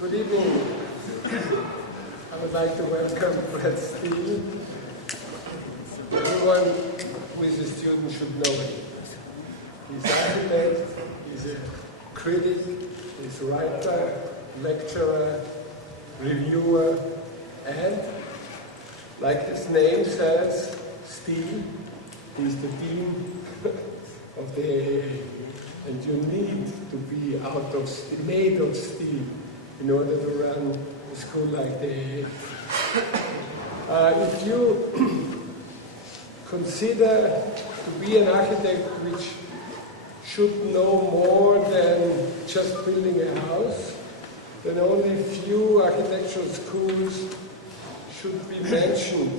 Good evening. I would like to welcome Steele. Everyone who is a student should know him. He's an architect, he's a critic, he's a writer, lecturer, reviewer, and, like his name says, Steele, he's the dean of the AA. And you need to be made of steel in order to run a school like the AA. If you consider to be an architect which should know more than just building a house, then only few architectural schools should be mentioned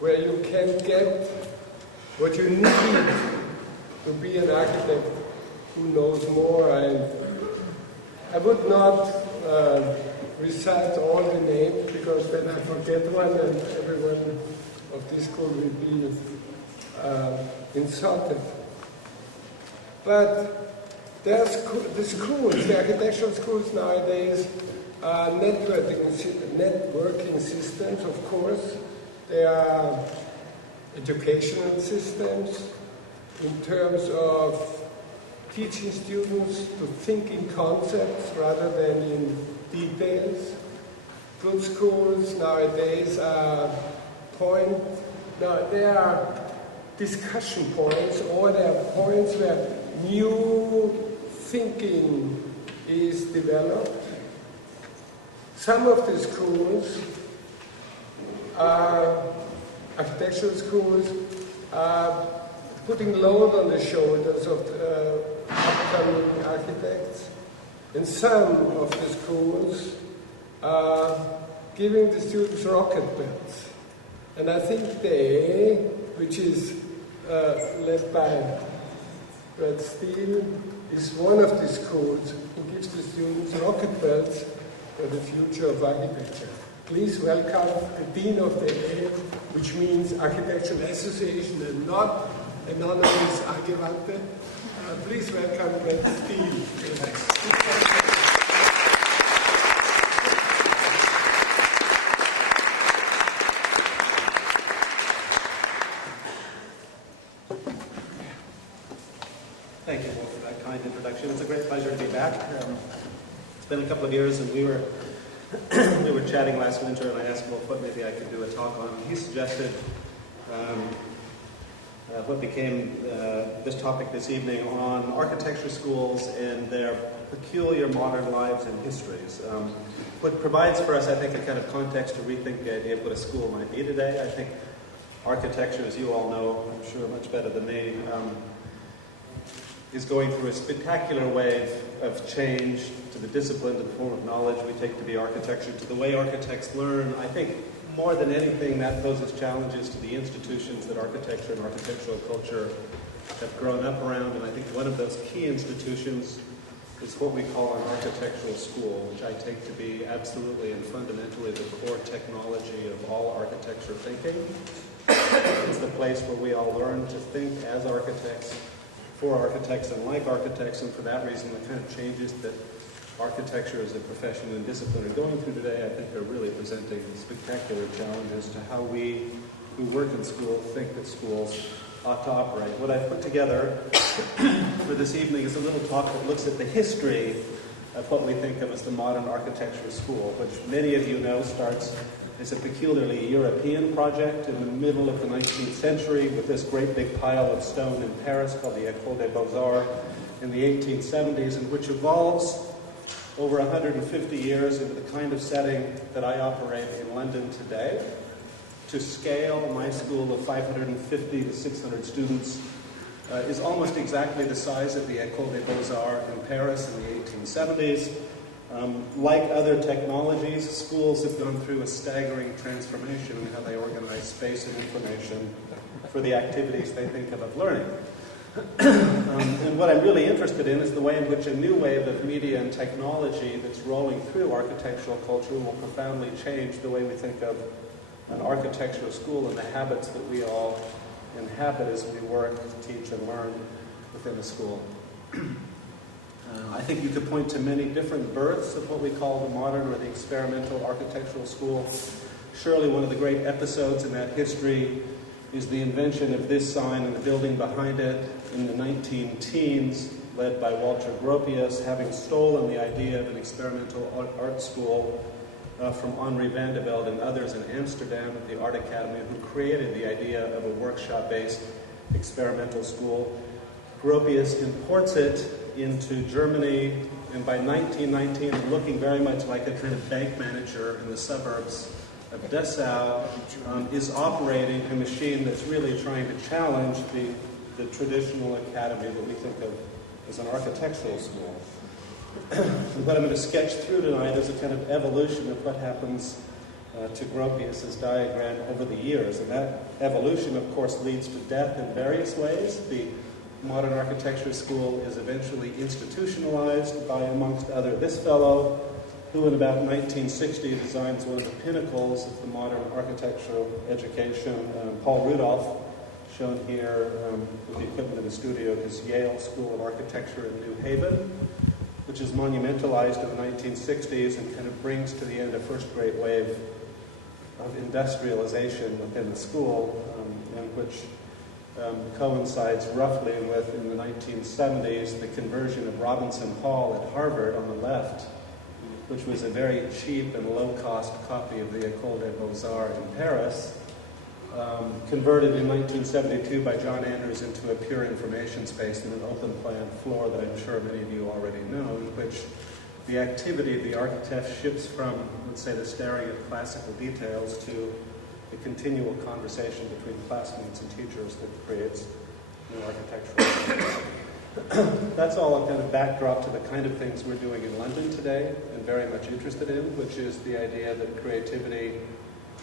where you can get what you need to be an architect who knows more. And I would not recite all the names because then I forget one and everyone of this school will be insulted. But there's the schools, the architectural schools nowadays are networking systems, of course. They are educational systems in terms of teaching students to think in concepts rather than in details. Good schools nowadays are there are discussion points, or there are points where new thinking is developed. Some of the schools are architectural schools are putting load on the shoulders of upcoming architects, and some of the schools are giving the students rocket belts. And I think the AA, which is led by Brad Steele, is one of the schools who gives the students rocket belts for the future of architecture. Please welcome the Dean of the AA, which means Architectural Association and not Anonymous Archivante. Please welcome Brad Steele. Thank you both for that kind introduction. It's a great pleasure to be back. It's been a couple of years, and we were chatting last winter, and I asked Wolf what maybe I could do a talk on. He suggested what became this topic this evening on architecture schools and their peculiar modern lives and histories. What provides for us, I think, a kind of context to rethink the idea of what a school might be today. I think architecture, as you all know, I'm sure much better than me, is going through a spectacular wave of change to the discipline, to the form of knowledge we take to be architecture, to the way architects learn. I think more than anything that poses challenges to the institutions that architecture and architectural culture have grown up around, and I think one of those key institutions is what we call an architectural school, which I take to be absolutely and fundamentally the core technology of all architecture thinking. It's the place where we all learn to think as architects, for architects and like architects, and for that reason the kind of changes that architecture as a profession and discipline are going through today, I think, are really presenting spectacular challenges to how we who work in school think that schools ought to operate. What I've put together for this evening is a little talk that looks at the history of what we think of as the modern architecture school, which many of you know starts as a peculiarly European project in the middle of the 19th century with this great big pile of stone in Paris called the École des Beaux-Arts in the 1870s, and which evolves over 150 years into the kind of setting that I operate in London today. To scale, my school of 550 to 600 students is almost exactly the size of the École des Beaux-Arts in Paris in the 1870s. Like other technologies, schools have gone through a staggering transformation in how they organize space and information for the activities they think of learning. And what I'm really interested in is the way in which a new wave of media and technology that's rolling through architectural culture will profoundly change the way we think of an architectural school and the habits that we all inhabit as we work, teach, and learn within a school. I think you could point to many different births of what we call the modern or the experimental architectural school. Surely one of the great episodes in that history is the invention of this sign and the building behind it in the 19-teens, led by Walter Gropius, having stolen the idea of an experimental art school from Henri van de Velde and others in Amsterdam at the Art Academy, who created the idea of a workshop-based experimental school. Gropius imports it into Germany, and by 1919, looking very much like a kind of bank manager in the suburbs of Dessau, is operating a machine that's really trying to challenge the traditional academy that we think of as an architectural school. And what I'm going to sketch through tonight is a kind of evolution of what happens to Gropius's diagram over the years. And that evolution, of course, leads to death in various ways. The modern architecture school is eventually institutionalized by, amongst other, this fellow, who in about 1960 designs one of the pinnacles of the modern architectural education, Paul Rudolph, shown here with the equipment of the studio, his Yale School of Architecture in New Haven, which is monumentalized in the 1960s and kind of brings to the end a first great wave of industrialization within the school, and which coincides roughly with, in the 1970s, the conversion of Robinson Hall at Harvard on the left, which was a very cheap and low-cost copy of the École des Beaux-Arts in Paris, converted in 1972 by John Andrews into a pure information space in an open-plan floor that I'm sure many of you already know, in which the activity of the architect shifts from, let's say, the staring at classical details to the continual conversation between classmates and teachers that creates new architectural. That's all a kind of backdrop to the kind of things we're doing in London today and very much interested in, which is the idea that creativity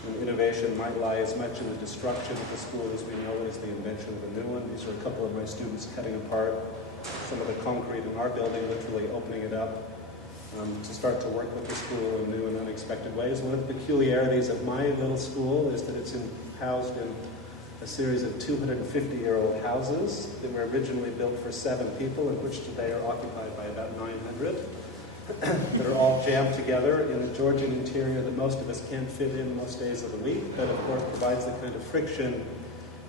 and innovation might lie as much in the destruction of the school as we know it as the invention of a new one. These are a couple of my students cutting apart some of the concrete in our building, literally opening it up to start to work with the school in new and unexpected ways. One of the peculiarities of my little school is that it's housed in a series of 250-year-old houses that were originally built for 7 people, and which today are occupied by about 900, that are all jammed together in a Georgian interior that most of us can't fit in most days of the week, but of course provides the kind of friction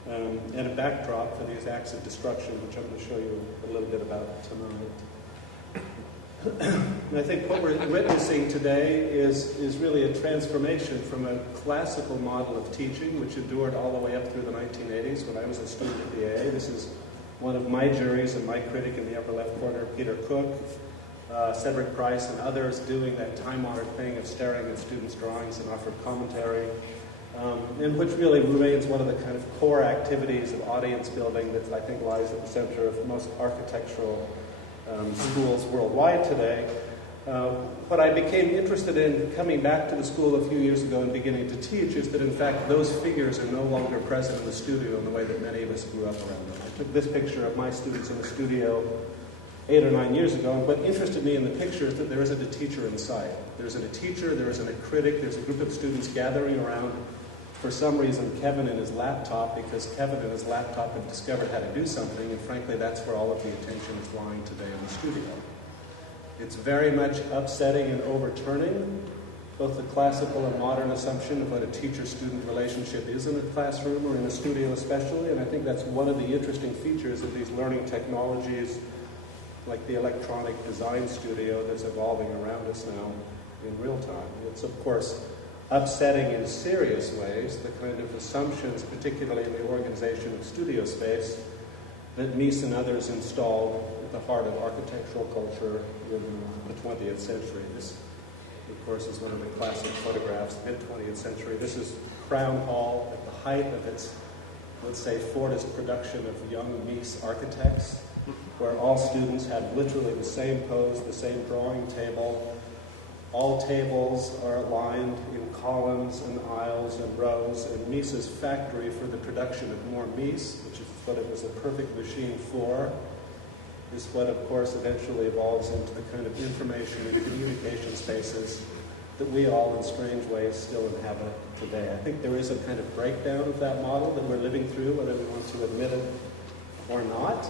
and a backdrop for these acts of destruction, which I'm going to show you a little bit about tonight. And I think what we're witnessing today is really a transformation from a classical model of teaching, which endured all the way up through the 1980s when I was a student at the AA. This is one of my juries and my critic in the upper left corner, Peter Cook, Cedric Price, and others doing that time-honored thing of staring at students' drawings and offered commentary, and which really remains one of the kind of core activities of audience building that I think lies at the center of most architectural schools worldwide today. What I became interested in coming back to the school a few years ago and beginning to teach is that in fact those figures are no longer present in the studio in the way that many of us grew up around them. I took this picture of my students in the studio 8 or 9 years ago, and what interested me in the picture is that there isn't a teacher inside. There isn't a teacher, there isn't a critic, there's a group of students gathering around, for some reason, Kevin and his laptop, because Kevin and his laptop have discovered how to do something, and frankly, that's where all of the attention is lying today in the studio. It's very much upsetting and overturning both the classical and modern assumption of what a teacher-student relationship is in a classroom or in a studio especially, and I think that's one of the interesting features of these learning technologies like the electronic design studio that's evolving around us now in real time. It's, of course, upsetting in serious ways the kind of assumptions, particularly in the organization of studio space, that Mies and others installed at the heart of architectural culture in the 20th century. This, of course, is one of the classic photographs, mid-20th century. This is Crown Hall at the height of its, let's say, Fordist production of young Mies architects, where all students had literally the same pose, the same drawing table. All tables are aligned in columns and aisles and rows, and Mies's factory for the production of more Mies, which is what it was a perfect machine for, is what, of course, eventually evolves into the kind of information and communication spaces that we all, in strange ways, still inhabit today. I think there is a kind of breakdown of that model that we're living through, whether we want to admit it or not.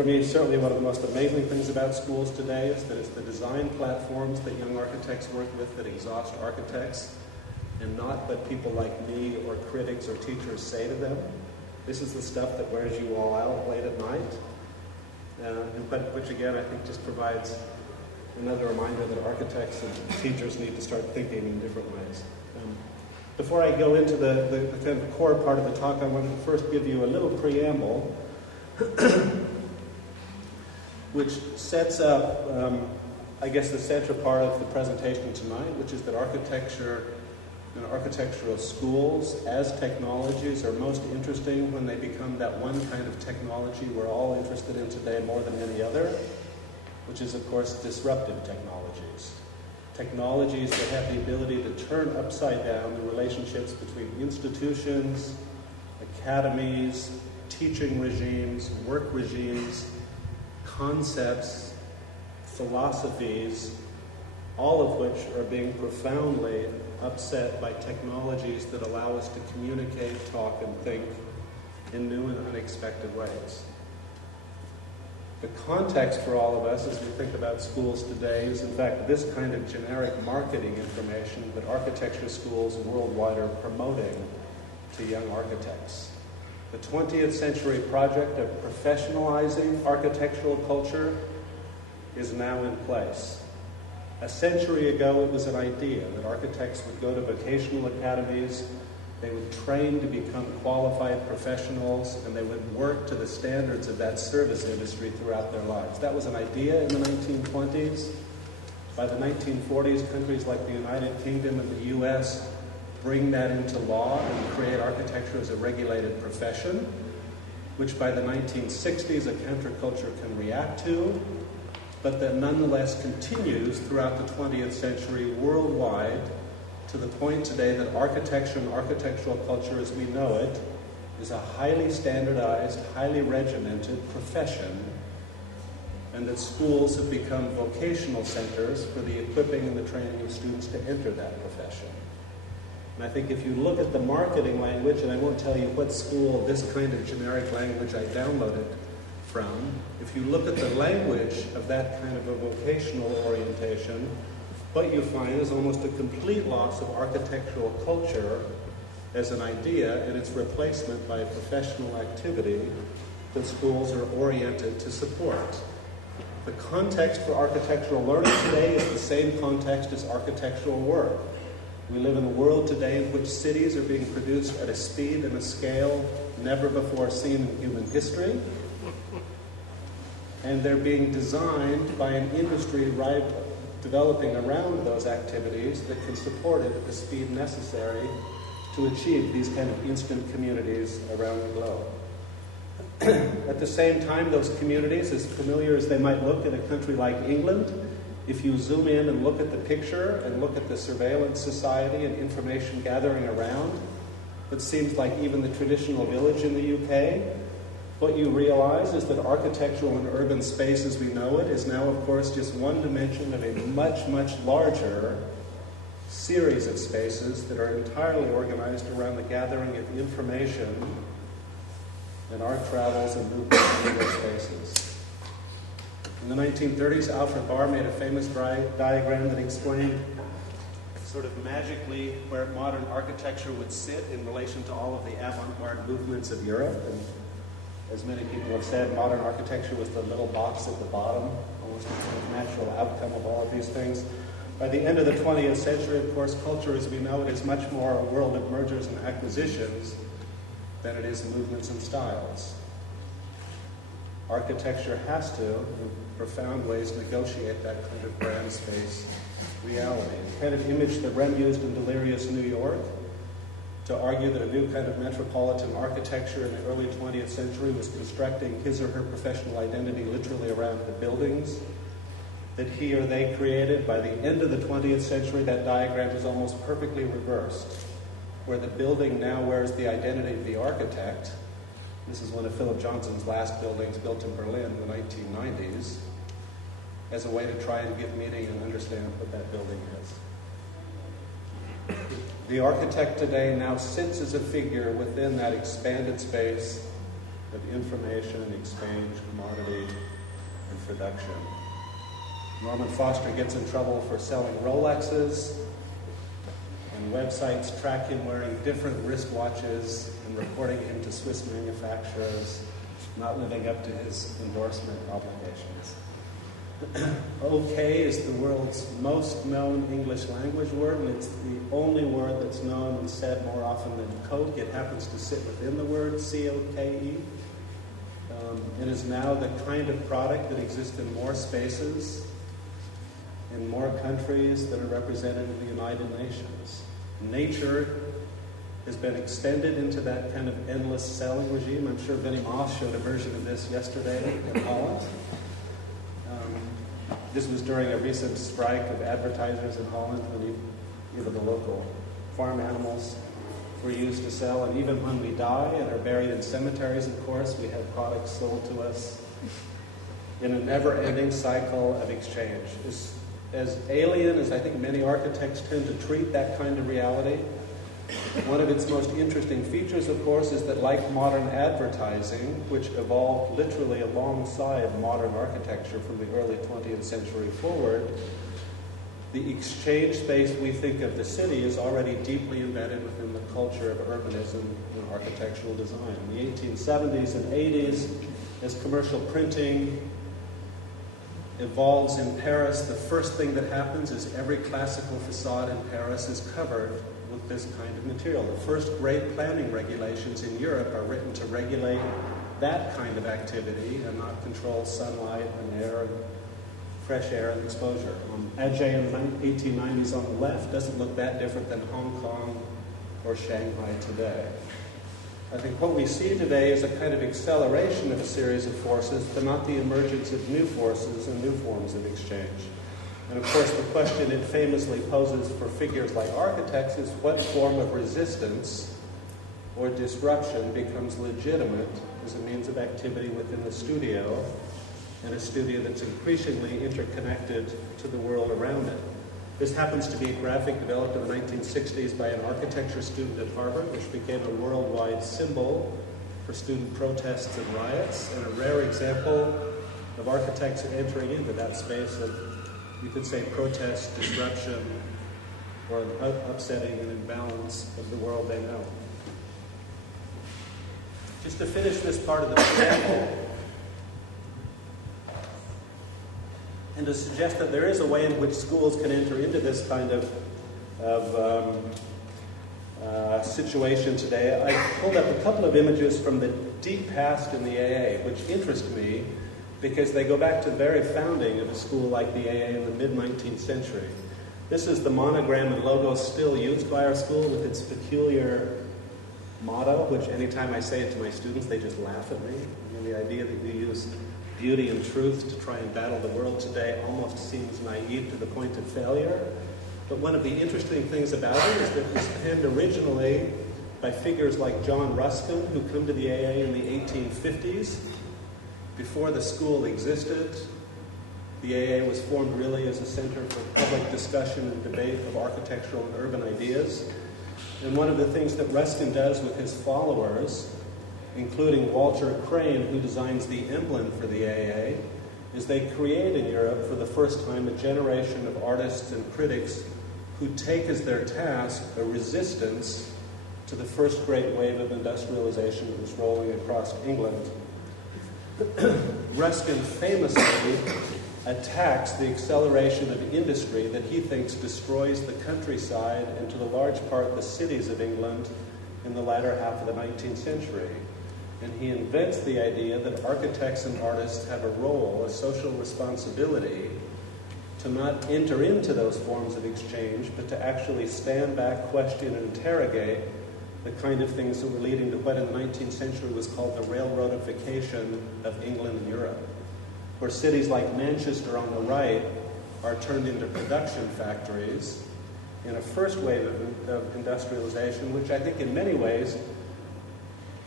for me, certainly one of the most amazing things about schools today is that it's the design platforms that young architects work with that exhaust architects, and not what people like me or critics or teachers say to them. This is the stuff that wears you all out late at night, but which again I think just provides another reminder that architects and teachers need to start thinking in different ways. Before I go into the kind of core part of the talk, I wanted to first give you a little preamble which sets up, I guess, the central part of the presentation tonight, which is that architecture and architectural schools as technologies are most interesting when they become that one kind of technology we're all interested in today more than any other, which is, of course, disruptive technologies. Technologies that have the ability to turn upside down the relationships between institutions, academies, teaching regimes, work regimes, concepts, philosophies, all of which are being profoundly upset by technologies that allow us to communicate, talk, and think in new and unexpected ways. The context for all of us as we think about schools today is, in fact, this kind of generic marketing information that architecture schools worldwide are promoting to young architects. The 20th century project of professionalizing architectural culture is now in place. A century ago, it was an idea that architects would go to vocational academies, they would train to become qualified professionals, and they would work to the standards of that service industry throughout their lives. That was an idea in the 1920s. By the 1940s, countries like the United Kingdom and the US bring that into law and create architecture as a regulated profession, which by the 1960s a counterculture can react to, but that nonetheless continues throughout the 20th century worldwide, to the point today that architecture and architectural culture as we know it is a highly standardized, highly regimented profession, and that schools have become vocational centers for the equipping and the training of students to enter that profession. And I think if you look at the marketing language, and I won't tell you what school this kind of generic language I downloaded from, if you look at the language of that kind of a vocational orientation, what you find is almost a complete loss of architectural culture as an idea and its replacement by a professional activity that schools are oriented to support. The context for architectural learning today is the same context as architectural work. We live in a world today in which cities are being produced at a speed and a scale never before seen in human history, and they're being designed by an industry developing around those activities that can support it at the speed necessary to achieve these kind of instant communities around the globe. At the same time, those communities, as familiar as they might look in a country like England, if you zoom in and look at the picture and look at the surveillance society and information gathering around, it seems like even the traditional village in the UK, what you realize is that architectural and urban space as we know it is now, of course, just one dimension of a much, much larger series of spaces that are entirely organized around the gathering of information and our travels and movements in those spaces. In the 1930s, Alfred Barr made a famous diagram that explained sort of magically where modern architecture would sit in relation to all of the avant-garde movements of Europe. And as many people have said, modern architecture was the little box at the bottom, almost a kind of natural outcome of all of these things. By the end of the 20th century, of course, culture as we know it is much more a world of mergers and acquisitions than it is movements and styles. Architecture has to, in profound ways, negotiate that kind of grand space reality. The kind of image that Rem used in Delirious New York to argue that a new kind of metropolitan architecture in the early 20th century was constructing his or her professional identity literally around the buildings that he or they created. By the end of the 20th century, that diagram is almost perfectly reversed, where the building now wears the identity of the architect. This is one of Philip Johnson's last buildings built in Berlin in the 1990s, as a way to try and give meaning and understand what that building is. The architect today now sits as a figure within that expanded space of information, exchange, commodity, and production. Norman Foster gets in trouble for selling Rolexes, and websites track him wearing different wristwatches and reporting him to Swiss manufacturers, not living up to his endorsement obligations. OK is the world's most known English language word, and it's the only word that's known and said more often than Coke. It happens to sit within the word C-O-K-E. It is now the kind of product that exists in more spaces, in more countries that are represented in the United Nations. Nature has been extended into that kind of endless selling regime. I'm sure Vinnie Moss showed a version of this yesterday in Holland. This was during a recent strike of advertisers in Holland when even the local farm animals were used to sell. And even when we die and are buried in cemeteries, of course, we have products sold to us in a never-ending cycle of exchange. As alien as I think many architects tend to treat that kind of reality, one of its most interesting features, of course, is that like modern advertising, which evolved literally alongside modern architecture from the early 20th century forward, the exchange space we think of the city is already deeply embedded within the culture of urbanism and architectural design. In the 1870s and 80s, as commercial printing evolves in Paris, the first thing that happens is every classical facade in Paris is covered with this kind of material. The first great planning regulations in Europe are written to regulate that kind of activity and not control sunlight and air and fresh air and exposure. Ajay in the 1890s on the left doesn't look that different than Hong Kong or Shanghai today. I think what we see today is a kind of acceleration of a series of forces, but not the emergence of new forces and new forms of exchange. And of course, the question it famously poses for figures like architects is what form of resistance or disruption becomes legitimate as a means of activity within the studio, and a studio that's increasingly interconnected to the world around it. This happens to be a graphic developed in the 1960s by an architecture student at Harvard, which became a worldwide symbol for student protests and riots, and a rare example of architects entering into that space of, you could say, protest, disruption, or upsetting and imbalance of the world they know. Just to finish this part of the preamble, and to suggest that there is a way in which schools can enter into this kind of situation today, I pulled up a couple of images from the deep past in the AA, which interest me because they go back to the very founding of a school like the AA in the mid-19th century. This is the monogram and logo still used by our school with its peculiar motto, which anytime I say it to my students, they just laugh at me. I mean, the idea that we use beauty and truth to try and battle the world today almost seems naive to the point of failure. But one of the interesting things about it is that it was penned originally by figures like John Ruskin, who come to the AA in the 1850s. Before the school existed, the AA was formed really as a center for public discussion and debate of architectural and urban ideas. And one of the things that Ruskin does with his followers, including Walter Crane, who designs the emblem for the AA, is they create in Europe for the first time a generation of artists and critics who take as their task a resistance to the first great wave of industrialization that was rolling across England. Ruskin famously attacks the acceleration of industry that he thinks destroys the countryside and to the large part the cities of England in the latter half of the 19th century. And he invents the idea that architects and artists have a role, a social responsibility, to not enter into those forms of exchange, but to actually stand back, question, and interrogate the kind of things that were leading to what in the 19th century was called the railroadification of England and Europe, where cities like Manchester on the right are turned into production factories in a first wave of industrialization, which I think in many ways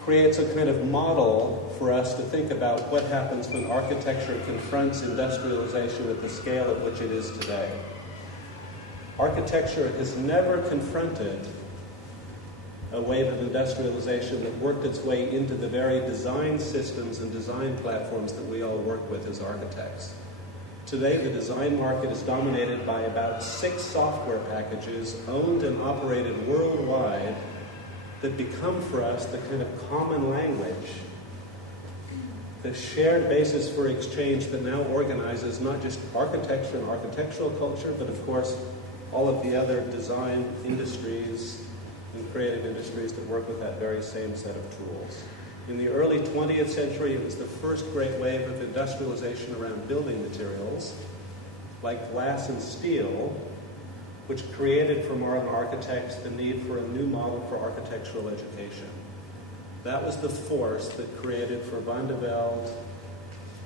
creates a kind of model for us to think about what happens when architecture confronts industrialization at the scale at which it is today. Architecture has never confronted a wave of industrialization that worked its way into the very design systems and design platforms that we all work with as architects. Today, the design market is dominated by about 6 software packages owned and operated worldwide that become for us the kind of common language, the shared basis for exchange that now organizes not just architecture and architectural culture, but of course all of the other design industries and creative industries that work with that very same set of tools. In the early 20th century, it was the first great wave of industrialization around building materials, like glass and steel, which created for modern architects the need for a new model for architectural education. That was the force that created for Van de Velde,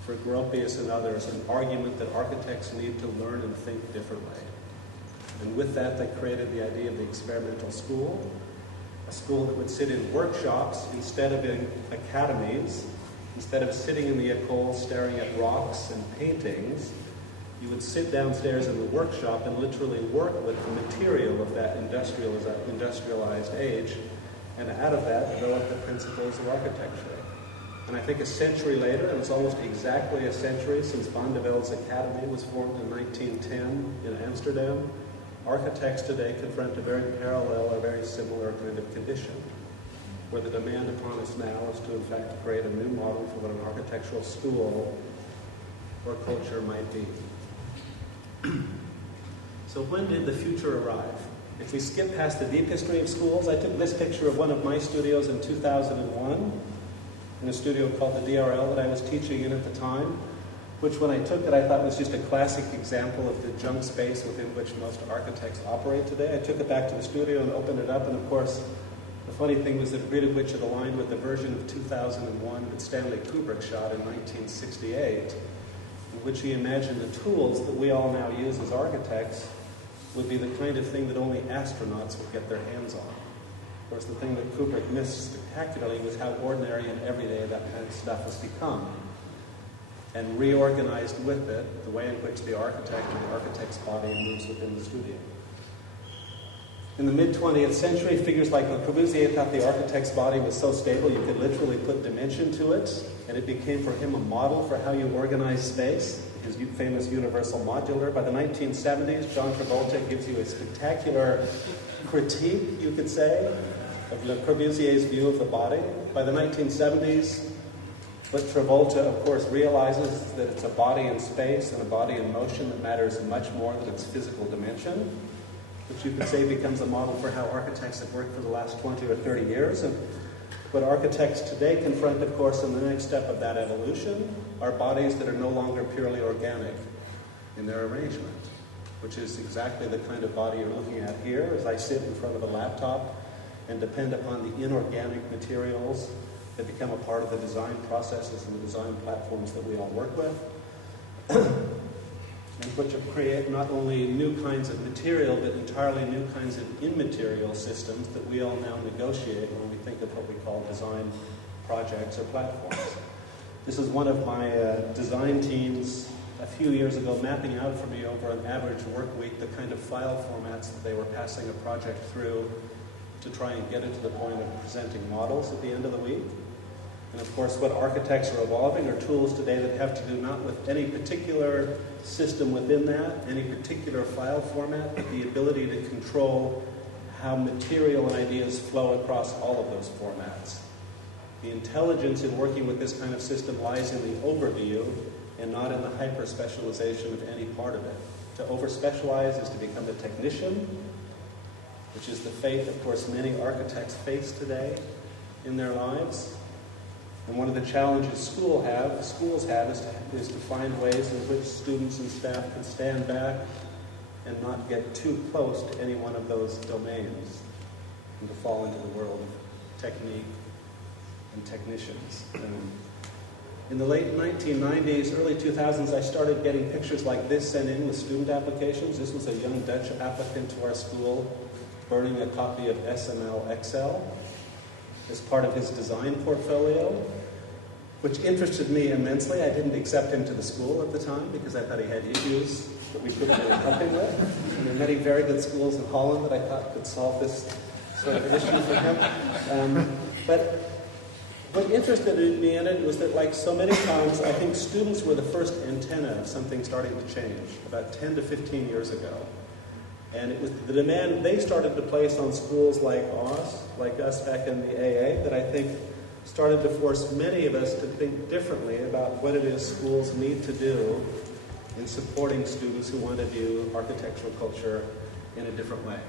for Gropius and others, an argument that architects need to learn and think differently. And with that, they created the idea of the experimental school, a school that would sit in workshops instead of in academies. Instead of sitting in the école staring at rocks and paintings, you would sit downstairs in the workshop and literally work with the material of that industrialized age, and out of that develop the principles of architecture. And I think a century later, and it's almost exactly a century since Van de Velde's Academy was formed in 1910 in Amsterdam, architects today confront a very parallel or very similar kind of condition, where the demand upon us now is to, in fact, create a new model for what an architectural school or culture might be. So when did the future arrive? If we skip past the deep history of schools, I took this picture of one of my studios in 2001, in a studio called the DRL that I was teaching in at the time, which when I took it, I thought was just a classic example of the junk space within which most architects operate today. I took it back to the studio and opened it up, and of course, the funny thing was the grid of which it aligned with the version of 2001 that Stanley Kubrick shot in 1968, in which he imagined the tools that we all now use as architects would be the kind of thing that only astronauts would get their hands on. Of course, the thing that Kubrick missed spectacularly was how ordinary and everyday that kind of stuff has become, and reorganized with it the way in which the architect and the architect's body moves within the studio. In the mid-20th century, figures like Le Corbusier thought the architect's body was so stable you could literally put dimension to it, and it became for him a model for how you organize space, his famous universal modular. By the 1970s, John Travolta gives you a spectacular critique, you could say, of Le Corbusier's view of the body. By the 1970s, what Travolta, of course, realizes is that it's a body in space and a body in motion that matters much more than its physical dimension, which you could say becomes a model for how architects have worked for the last 20 or 30 years. And what architects today confront, of course, in the next step of that evolution are bodies that are no longer purely organic in their arrangement, which is exactly the kind of body you're looking at here as I sit in front of a laptop and depend upon the inorganic materials that become a part of the design processes and the design platforms that we all work with, and which create not only new kinds of material, but entirely new kinds of immaterial systems that we all now negotiate when we think of what we call design projects or platforms. This is one of my design teams a few years ago mapping out for me over an average work week the kind of file formats that they were passing a project through to try and get it to the point of presenting models at the end of the week. And of course, what architects are evolving are tools today that have to do not with any particular system within that, any particular file format, but the ability to control how material and ideas flow across all of those formats. The intelligence in working with this kind of system lies in the overview and not in the hyper-specialization of any part of it. To over-specialize is to become a technician, which is the fate, of course, many architects face today in their lives. And one of the challenges schools have is to find ways in which students and staff can stand back and not get too close to any one of those domains and to fall into the world of technique and technicians. And in the late 1990s, early 2000s, I started getting pictures like this sent in with student applications. This was a young Dutch applicant to our school burning a copy of SML Excel as part of his design portfolio, which interested me immensely. I didn't accept him to the school at the time because I thought he had issues that we couldn't really help him with. And there are many very good schools in Holland that I thought could solve this sort of an issue for him. But what interested me in it was that, like so many times, I think students were the first antenna of something starting to change about 10 to 15 years ago. And it was the demand they started to place on schools like us back in the AA, that I think started to force many of us to think differently about what it is schools need to do in supporting students who want to view architectural culture in a different way.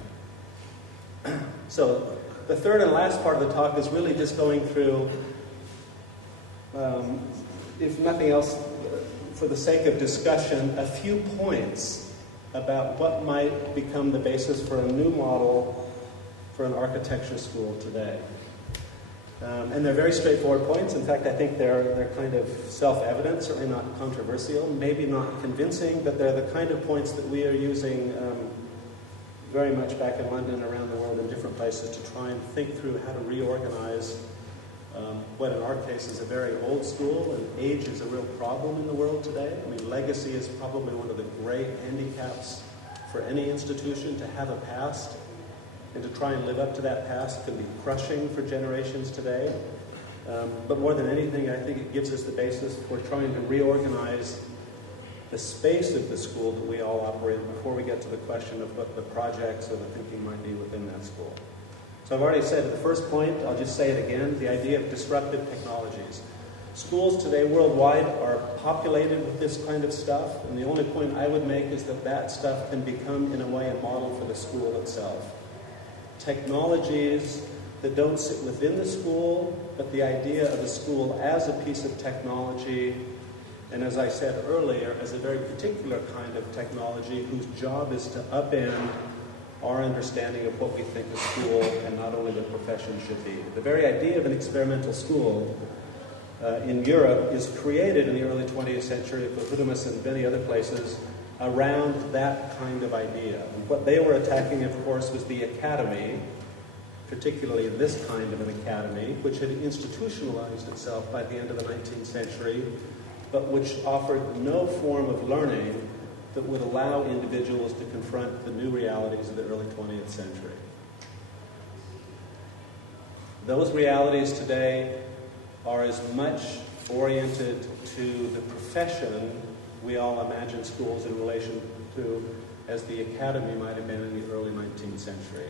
So the third and last part of the talk is really just going through, if nothing else, for the sake of discussion, a few points about what might become the basis for a new model for an architecture school today. And they're very straightforward points. In fact, I think they're kind of self-evident, certainly not controversial, maybe not convincing, but they're the kind of points that we are using very much back in London, around the world, in different places, to try and think through how to reorganize what in our case is a very old school, and age is a real problem in the world today. I mean, legacy is probably one of the great handicaps for any institution. To have a past and to try and live up to that past can be crushing for generations today. But more than anything, I think it gives us the basis for trying to reorganize the space of the school that we all operate in before we get to the question of what the projects or the thinking might be within that school. So I've already said at the first point, I'll just say it again, the idea of disruptive technologies. Schools today worldwide are populated with this kind of stuff, and the only point I would make is that that stuff can become, in a way, a model for the school itself. Technologies that don't sit within the school, but the idea of a school as a piece of technology, and as I said earlier, as a very particular kind of technology whose job is to upend our understanding of what we think a school and not only the profession should be. The very idea of an experimental school in Europe is created in the early 20th century, at Bohemians and many other places, around that kind of idea. And what they were attacking, of course, was the academy, particularly this kind of an academy, which had institutionalized itself by the end of the 19th century, but which offered no form of learning that would allow individuals to confront the new realities of the early 20th century. Those realities today are as much oriented to the profession we all imagine schools in relation to as the academy might have been in the early 19th century.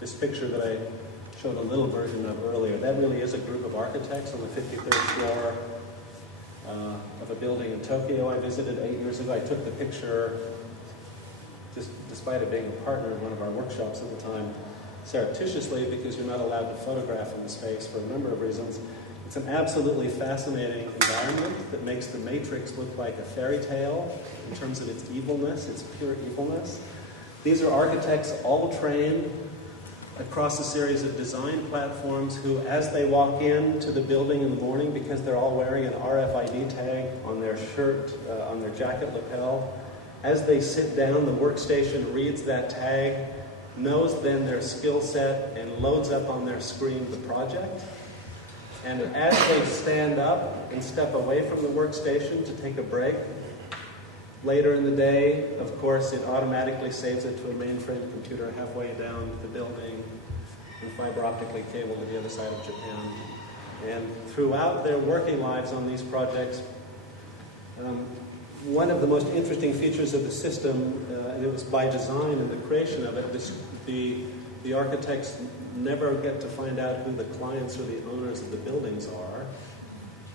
This picture that I showed a little version of earlier, that really is a group of architects on the 53rd floor of a building in Tokyo I visited 8 years ago. I took the picture, just despite it being a partner in one of our workshops at the time, surreptitiously, because you're not allowed to photograph in the space for a number of reasons. It's an absolutely fascinating environment that makes the Matrix look like a fairy tale in terms of its evilness, its pure evilness. These are architects all trained across a series of design platforms who, as they walk into the building in the morning, because they're all wearing an RFID tag on their shirt, on their jacket lapel, as they sit down, the workstation reads that tag, knows then their skill set, and loads up on their screen the project. And as they stand up and step away from the workstation to take a break, later in the day, of course, it automatically saves it to a mainframe computer halfway down the building and fiber optically cabled to the other side of Japan. And throughout their working lives on these projects, one of the most interesting features of the system, and it was by design in the creation of it, the architects never get to find out who the clients or the owners of the buildings are,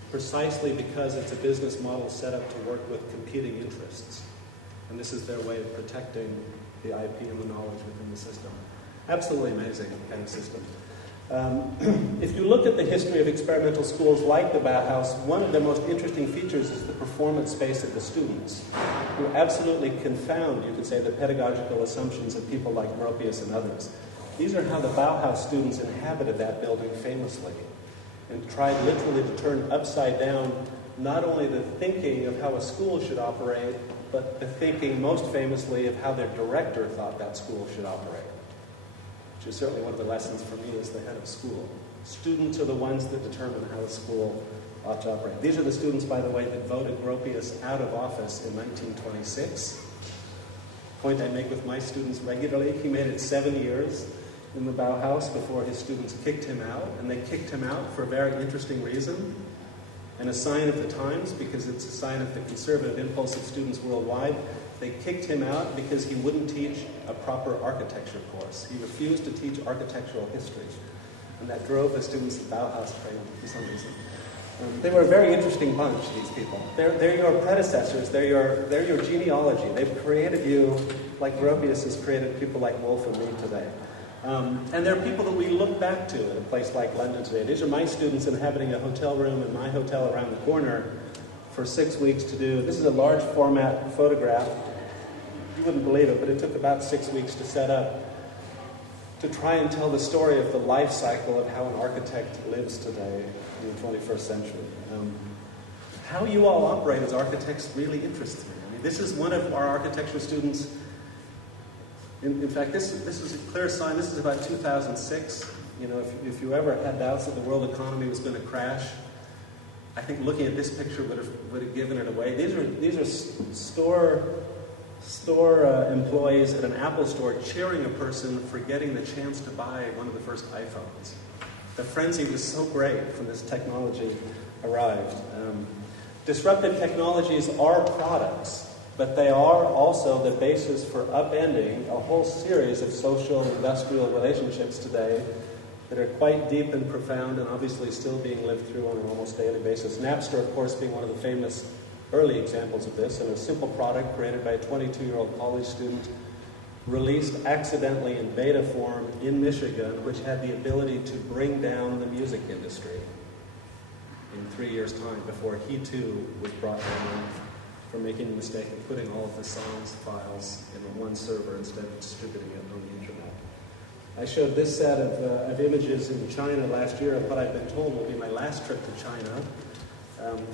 precisely because it's a business model set up to work with competing interests. And this is their way of protecting the IP and the knowledge within the system. Absolutely amazing kind of system. If you look at the history of experimental schools like the Bauhaus, one of the most interesting features is the performance space of the students, who absolutely confound, you could say, the pedagogical assumptions of people like Gropius and others. These are how the Bauhaus students inhabited that building famously, and tried literally to turn upside down not only the thinking of how a school should operate, but the thinking most famously of how their director thought that school should operate, which is certainly one of the lessons for me as the head of school. Students are the ones that determine how a school ought to operate. These are the students, by the way, that voted Gropius out of office in 1926. Point I make with my students regularly. He made it 7 years. in the Bauhaus before his students kicked him out, and they kicked him out for a very interesting reason, and a sign of the times, because it's a sign of the conservative impulse of students worldwide. They kicked him out because he wouldn't teach a proper architecture course. He refused to teach architectural history, and that drove the students at Bauhaus crazy for some reason. They were a very interesting bunch, these people. They're your predecessors. They're your genealogy. They've created you like Gropius has created people like Wolf and me today. And they're people that we look back to in a place like London today. These are my students inhabiting a hotel room in my hotel around the corner for 6 weeks to do. This is a large format photograph. You wouldn't believe it, but it took about 6 weeks to set up, to try and tell the story of the life cycle of how an architect lives today in the 21st century. How you all operate as architects really interests me. I mean, this is one of our architecture students. In fact, this is a clear sign. This is about 2006. You know, if you ever had doubts that the world economy was going to crash, I think looking at this picture would have given it away. These are store employees at an Apple store cheering a person for getting the chance to buy one of the first iPhones. The frenzy was so great when this technology arrived. Disruptive technologies are products, but they are also the basis for upending a whole series of social industrial relationships today that are quite deep and profound and obviously still being lived through on an almost daily basis. Napster, of course, being one of the famous early examples of this, and a simple product created by a 22-year-old college student, released accidentally in beta form in Michigan, which had the ability to bring down the music industry in 3 years' time before he too was brought down for making the mistake of putting all of the songs files in one server instead of distributing it on the internet. I showed this set of images in China last year of what I've been told will be my last trip to China,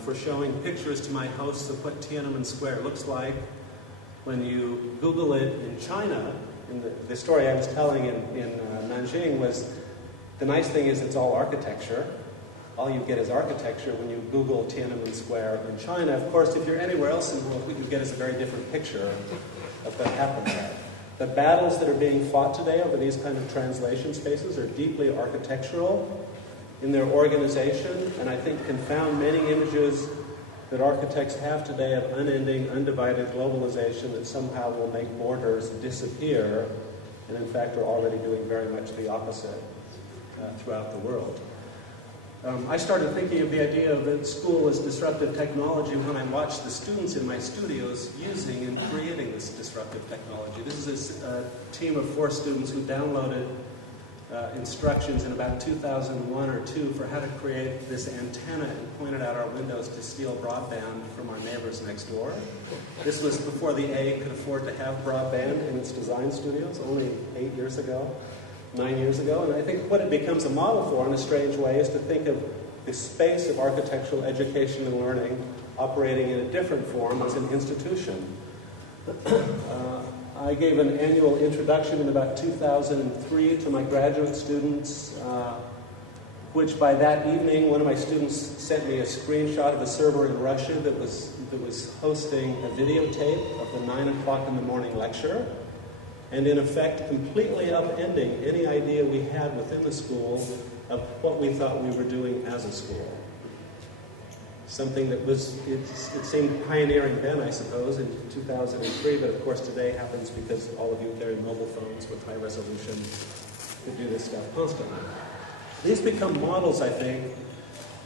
for showing pictures to my hosts of what Tiananmen Square looks like when you Google it in China. And the story I was telling in Nanjing was, the nice thing is it's all architecture. All you get is architecture when you Google Tiananmen Square in China. Of course, if you're anywhere else in the world, what you get is a very different picture of what happened there. The battles that are being fought today over these kind of translation spaces are deeply architectural in their organization, and I think confound many images that architects have today of unending, undivided globalization that somehow will make borders disappear, and in fact are already doing very much the opposite throughout the world. I started thinking of the idea of the school as disruptive technology when I watched the students in my studios using and creating this disruptive technology. This is a team of 4 students who downloaded instructions in about 2001 or 2 for how to create this antenna and pointed out our windows to steal broadband from our neighbors next door. This was before the A could afford to have broadband in its design studios, only 9 years ago. And I think what it becomes a model for, in a strange way, is to think of the space of architectural education and learning operating in a different form as an institution. I gave an annual introduction in about 2003 to my graduate students, which by that evening, one of my students sent me a screenshot of a server in Russia that was hosting a videotape of the 9 o'clock in the morning lecture, and in effect completely upending any idea we had within the school of what we thought we were doing as a school. Something that it seemed pioneering then, I suppose, in 2003, but of course today happens because all of you carry mobile phones with high resolution to do this stuff constantly. These become models, I think,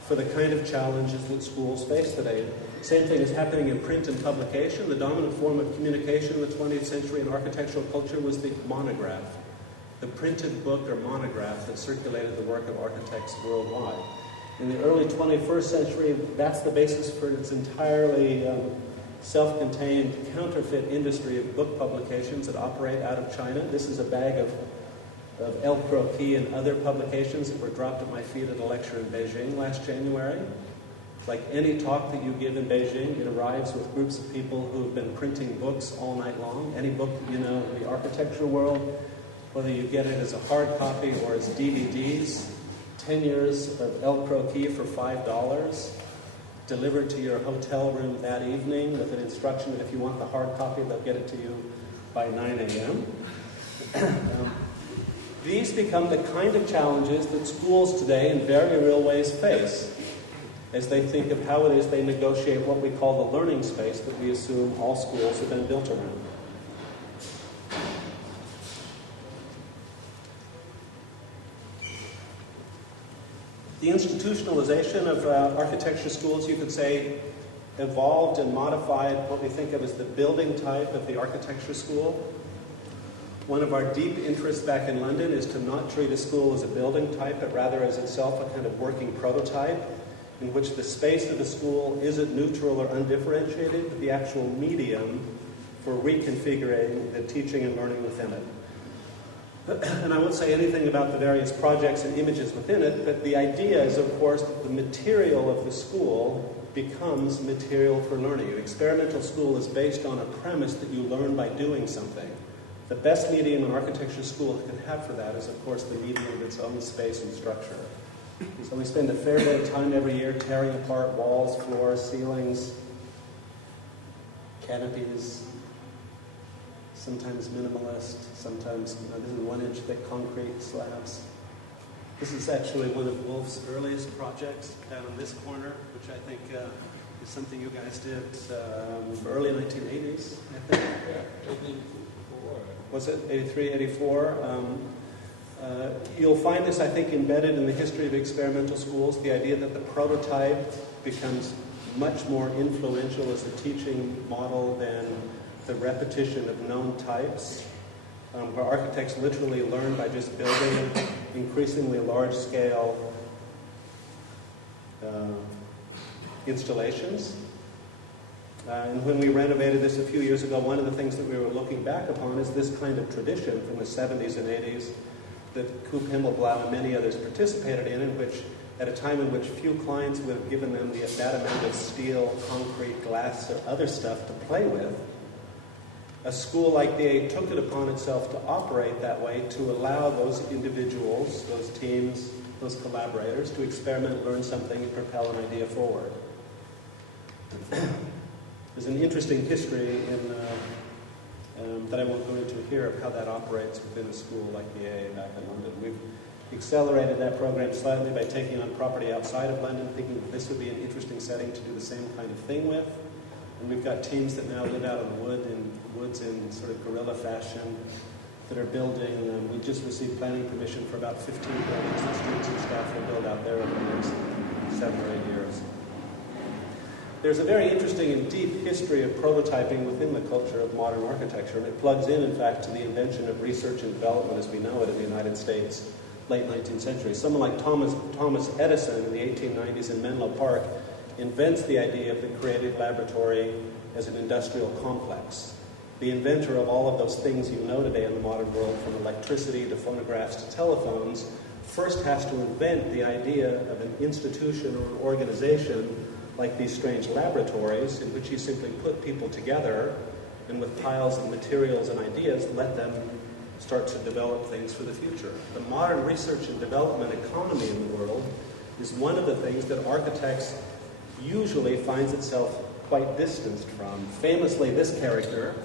for the kind of challenges that schools face today. Same thing is happening in print and publication. The dominant form of communication in the 20th century in architectural culture was the monograph, the printed book or monograph that circulated the work of architects worldwide. In the early 21st century, that's the basis for its entirely self-contained counterfeit industry of book publications that operate out of China. This is a bag of El Croquis and other publications that were dropped at my feet at a lecture in Beijing last January. Like any talk that you give in Beijing, it arrives with groups of people who have been printing books all night long. Any book that you know in the architecture world, whether you get it as a hard copy or as DVDs, 10 years of El Croquis for $5, delivered to your hotel room that evening with an instruction that if you want the hard copy, they'll get it to you by 9 a.m. These become the kind of challenges that schools today in very real ways face as they think of how it is they negotiate what we call the learning space that we assume all schools have been built around. The institutionalization of architecture schools, you could say, evolved and modified what we think of as the building type of the architecture school. One of our deep interests back in London is to not treat a school as a building type, but rather as itself a kind of working prototype in which the space of the school isn't neutral or undifferentiated, but the actual medium for reconfiguring the teaching and learning within it. And I won't say anything about the various projects and images within it, but the idea is, of course, that the material of the school becomes material for learning. An experimental school is based on a premise that you learn by doing something. The best medium an architecture school can have for that is, of course, the medium of its own space and structure. So we spend a fair bit of time every year tearing apart walls, floors, ceilings, canopies, sometimes minimalist, sometimes, this is 1-inch thick concrete slabs. This is actually one of Wolf's earliest projects down in this corner, which I think is something you guys did early 1980s, I think. Yeah, 84. Was it 83, 84? You'll find this, I think, embedded in the history of experimental schools, the idea that the prototype becomes much more influential as a teaching model than the repetition of known types, where architects literally learn by just building increasingly large-scale installations. And when we renovated this a few years ago, one of the things that we were looking back upon is this kind of tradition from the 70s and 80s that Coop Himmelblau and many others participated in which, at a time in which few clients would have given them that amount of steel, concrete, glass, or other stuff to play with, a school like the A took it upon itself to operate that way, to allow those individuals, those teams, those collaborators to experiment, learn something, and propel an idea forward. There's an interesting history that I won't go into here of how that operates within a school like the A back in London. We've accelerated that program slightly by taking on property outside of London, thinking that this would be an interesting setting to do the same kind of thing with. And we've got teams that now live out in the woods in sort of guerrilla fashion that are building. We just received planning permission for about 15 buildings that students and staff will build out there over the next 7 or 8 years. There's a very interesting and deep history of prototyping within the culture of modern architecture, and it plugs in fact, to the invention of research and development as we know it in the United States, late 19th century. Someone like Thomas Edison in the 1890s in Menlo Park invents the idea of the creative laboratory as an industrial complex. The inventor of all of those things you know today in the modern world, from electricity to phonographs to telephones, first has to invent the idea of an institution or an organization like these strange laboratories in which you simply put people together and with piles of materials and ideas let them start to develop things for the future. The modern research and development economy in the world is one of the things that architects usually finds itself quite distanced from. Famously, this character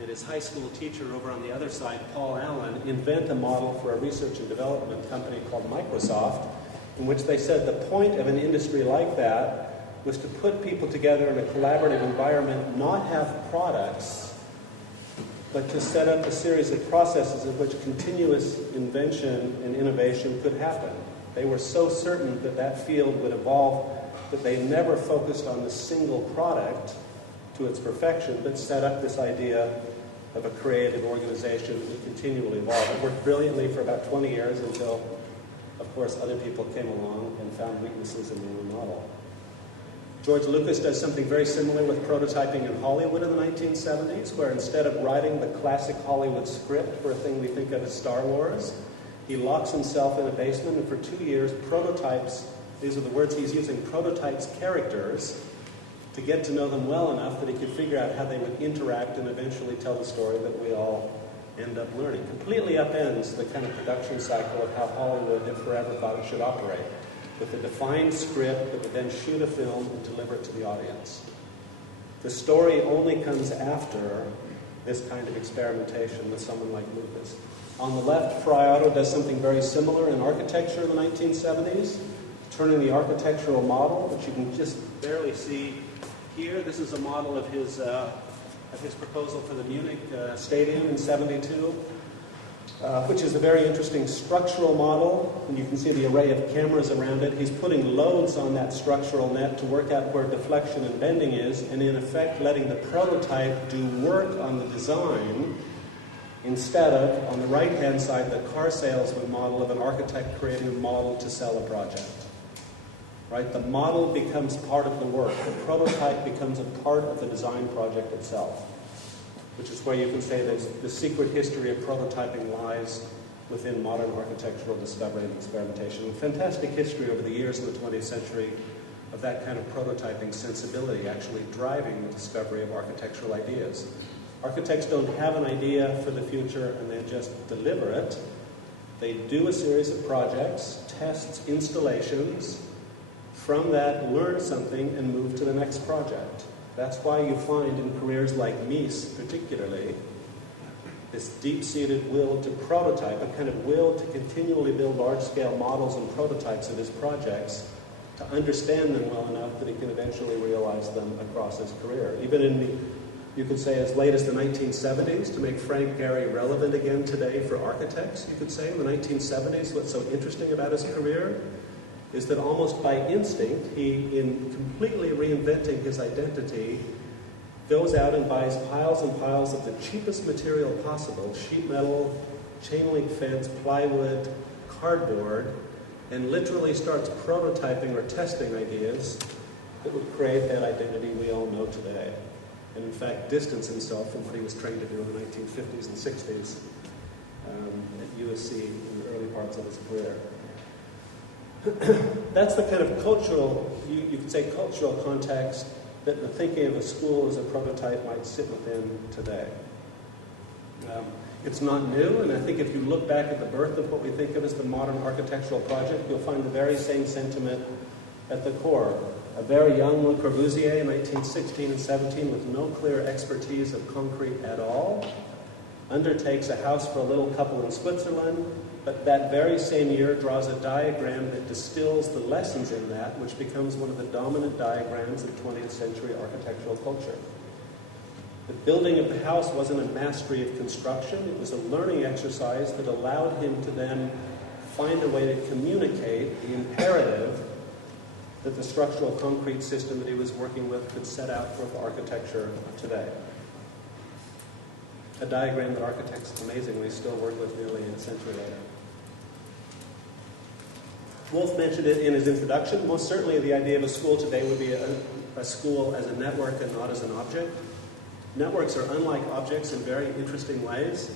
and his high school teacher over on the other side, Paul Allen, invent a model for a research and development company called Microsoft, in which they said the point of an industry like that was to put people together in a collaborative environment, not have products, but to set up a series of processes in which continuous invention and innovation could happen. They were so certain that that field would evolve that they never focused on the single product to its perfection, but set up this idea of a creative organization that would continually evolve. It worked brilliantly for about 20 years until, of course, other people came along and found weaknesses in the new model. George Lucas does something very similar with prototyping in Hollywood in the 1970s, where instead of writing the classic Hollywood script for a thing we think of as Star Wars, he locks himself in a basement and for 2 years prototypes, these are the words he's using, prototypes characters to get to know them well enough that he could figure out how they would interact and eventually tell the story that we all end up learning. Completely upends the kind of production cycle of how Hollywood had forever thought it should operate, with a defined script that would then shoot a film and deliver it to the audience. The story only comes after this kind of experimentation with someone like Lucas. On the left, Frei Otto does something very similar in architecture in the 1970s, turning the architectural model, which you can just barely see here. This is a model of his proposal for the Munich Stadium in '72, which is a very interesting structural model. And you can see the array of cameras around it. He's putting loads on that structural net to work out where deflection and bending is, and in effect letting the prototype do work on the design instead of, on the right-hand side, the car salesman model of an architect creating a model to sell a project. Right? The model becomes part of the work. The prototype becomes a part of the design project itself, which is where you can say the secret history of prototyping lies within modern architectural discovery and experimentation. A fantastic history over the years of the 20th century of that kind of prototyping sensibility actually driving the discovery of architectural ideas. Architects don't have an idea for the future and they just deliver it. They do a series of projects, tests, installations. From that, learn something and move to the next project. That's why you find in careers like Mies, particularly, this deep-seated will to prototype, a kind of will to continually build large-scale models and prototypes of his projects, to understand them well enough that he can eventually realize them across his career. Even in the, you could say, as late as the 1970s, to make Frank Gehry relevant again today for architects, you could say, in the 1970s, what's so interesting about his career is that almost by instinct, he, in completely reinventing his identity, goes out and buys piles and piles of the cheapest material possible, sheet metal, chain link fence, plywood, cardboard, and literally starts prototyping or testing ideas that would create that identity we all know today. And in fact, distance himself from what he was trained to do in the 1950s and 60s at USC in the early parts of his career. That's the kind of cultural, you could say cultural context that the thinking of a school as a prototype might sit within today. It's not new, and I think if you look back at the birth of what we think of as the modern architectural project, you'll find the very same sentiment at the core. A very young Le Corbusier in 1916 and 17 with no clear expertise of concrete at all, undertakes a house for a little couple in Switzerland, but that very same year draws a diagram that distills the lessons in that, which becomes one of the dominant diagrams of 20th century architectural culture. The building of the house wasn't a mastery of construction, it was a learning exercise that allowed him to then find a way to communicate the imperative that the structural concrete system that he was working with could set out for architecture today. A diagram that architects amazingly still work with nearly a century later. Wolf mentioned it in his introduction. Most certainly the idea of a school today would be a school as a network and not as an object. Networks are unlike objects in very interesting ways,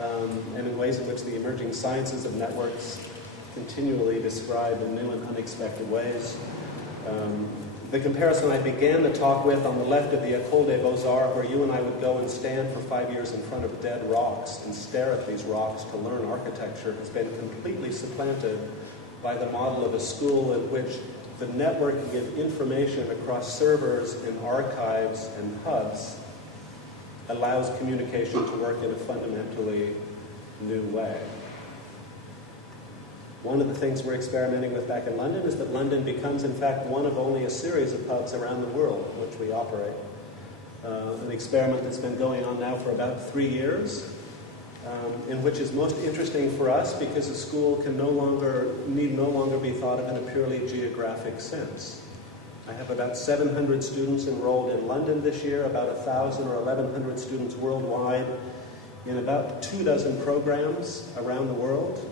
and in ways in which the emerging sciences of networks continually describe in new and unexpected ways. The comparison I began the talk with on the left of the École des Beaux-Arts, where you and I would go and stand for 5 years in front of dead rocks and stare at these rocks to learn architecture, has been completely supplanted by the model of a school in which the networking of information across servers and archives and hubs allows communication to work in a fundamentally new way. One of the things we're experimenting with back in London is that London becomes, in fact, one of only a series of hubs around the world in which we operate. An experiment that's been going on now for about 3 years, in which is most interesting for us because a school can need no longer be thought of in a purely geographic sense. I have about 700 students enrolled in London this year, about 1,000 or 1,100 students worldwide in about 24 programs around the world,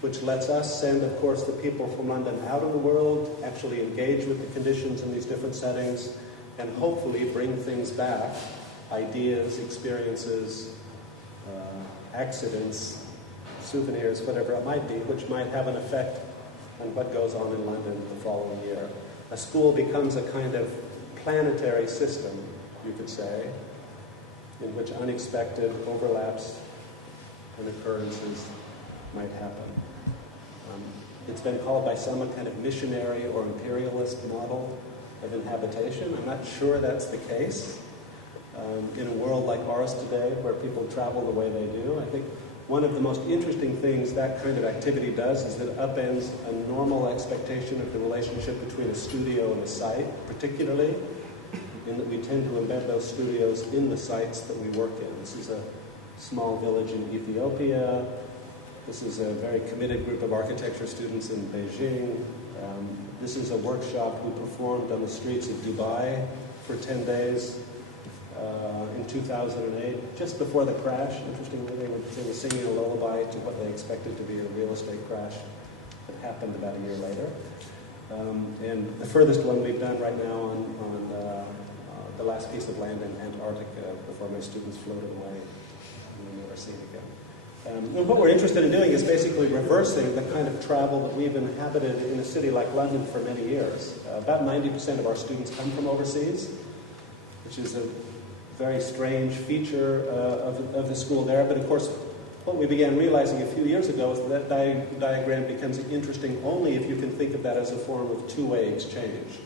which lets us send, of course, the people from London out in the world, actually engage with the conditions in these different settings, and hopefully bring things back, ideas, experiences, accidents, souvenirs, whatever it might be, which might have an effect on what goes on in London the following year. A school becomes a kind of planetary system, you could say, in which unexpected overlaps and occurrences might happen. It's been called by some a kind of missionary or imperialist model of inhabitation. I'm not sure that's the case. in a world like ours today, where people travel the way they do. I think one of the most interesting things that kind of activity does is that it upends a normal expectation of the relationship between a studio and a site, particularly in that we tend to embed those studios in the sites that we work in. This is a small village in Ethiopia. This is a very committed group of architecture students in Beijing. This is a workshop we performed on the streets of Dubai for 10 days in 2008, just before the crash. Interestingly, they were singing a lullaby to what they expected to be a real estate crash that happened about a year later. And the furthest one we've done right now on the last piece of land in Antarctica before my students floated away and we never seen again. And what we're interested in doing is basically reversing the kind of travel that we've inhabited in a city like London for many years. About 90% of our students come from overseas, which is a very strange feature of the school there. But of course, what we began realizing a few years ago is that diagram becomes interesting only if you can think of that as a form of two-way exchange.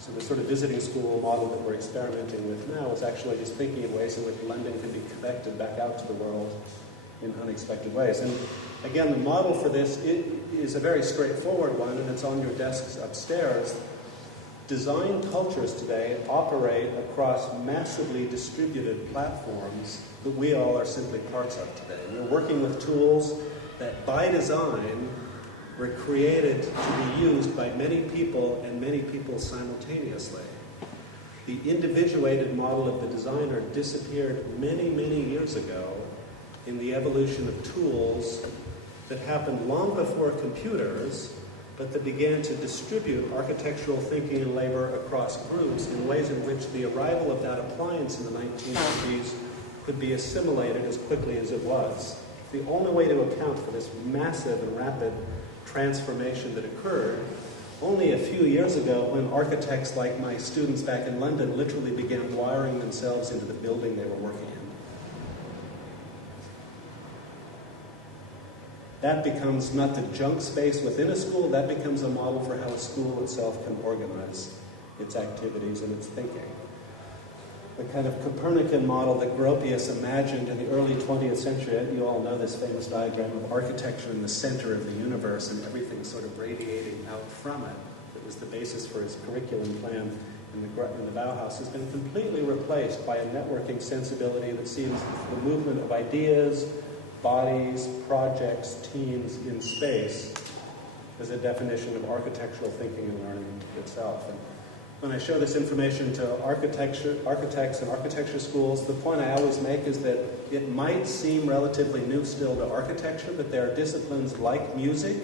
So the sort of visiting school model that we're experimenting with now is actually just thinking of ways in which London can be connected back out to the world in unexpected ways. And again, the model for this is a very straightforward one, and it's on your desks upstairs. Design cultures today operate across massively distributed platforms that we all are simply parts of today. We're working with tools that, by design, were created to be used by many people and many people simultaneously. The individuated model of the designer disappeared many, many years ago in the evolution of tools that happened long before computers, but that began to distribute architectural thinking and labor across groups in ways in which the arrival of that appliance in the 1950s could be assimilated as quickly as it was. The only way to account for this massive and rapid transformation that occurred only a few years ago, when architects like my students back in London literally began wiring themselves into the building they were working in. That becomes not the junk space within a school, that becomes a model for how a school itself can organize its activities and its thinking. The kind of Copernican model that Gropius imagined in the early 20th century, you all know this famous diagram of architecture in the center of the universe and everything sort of radiating out from it. That was the basis for his curriculum plan in the Bauhaus, has been completely replaced by a networking sensibility that sees the movement of ideas, bodies, projects, teams in space as a definition of architectural thinking and learning itself. And when I show this information to architects and architecture schools, the point I always make is that it might seem relatively new still to architecture, but there are disciplines like music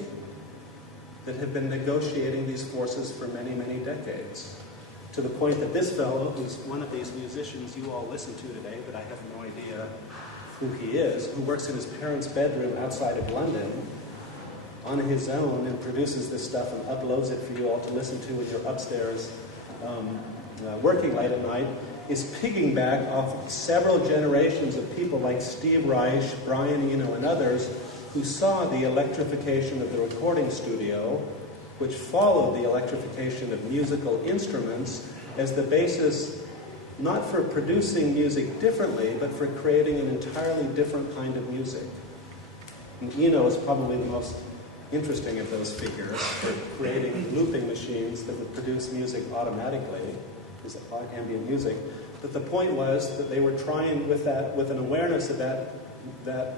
that have been negotiating these forces for many, many decades. To the point that this fellow, who's one of these musicians you all listen to today, but I have no idea who he is, who works in his parents' bedroom outside of London on his own and produces this stuff and uploads it for you all to listen to when you're upstairs working late at night, is piggyback off several generations of people like Steve Reich, Brian Eno, and others who saw the electrification of the recording studio, which followed the electrification of musical instruments, as the basis not for producing music differently, but for creating an entirely different kind of music. And Eno is probably the most interesting of those figures for creating looping machines that would produce music automatically, is ambient music. But the point was that they were trying with an awareness of that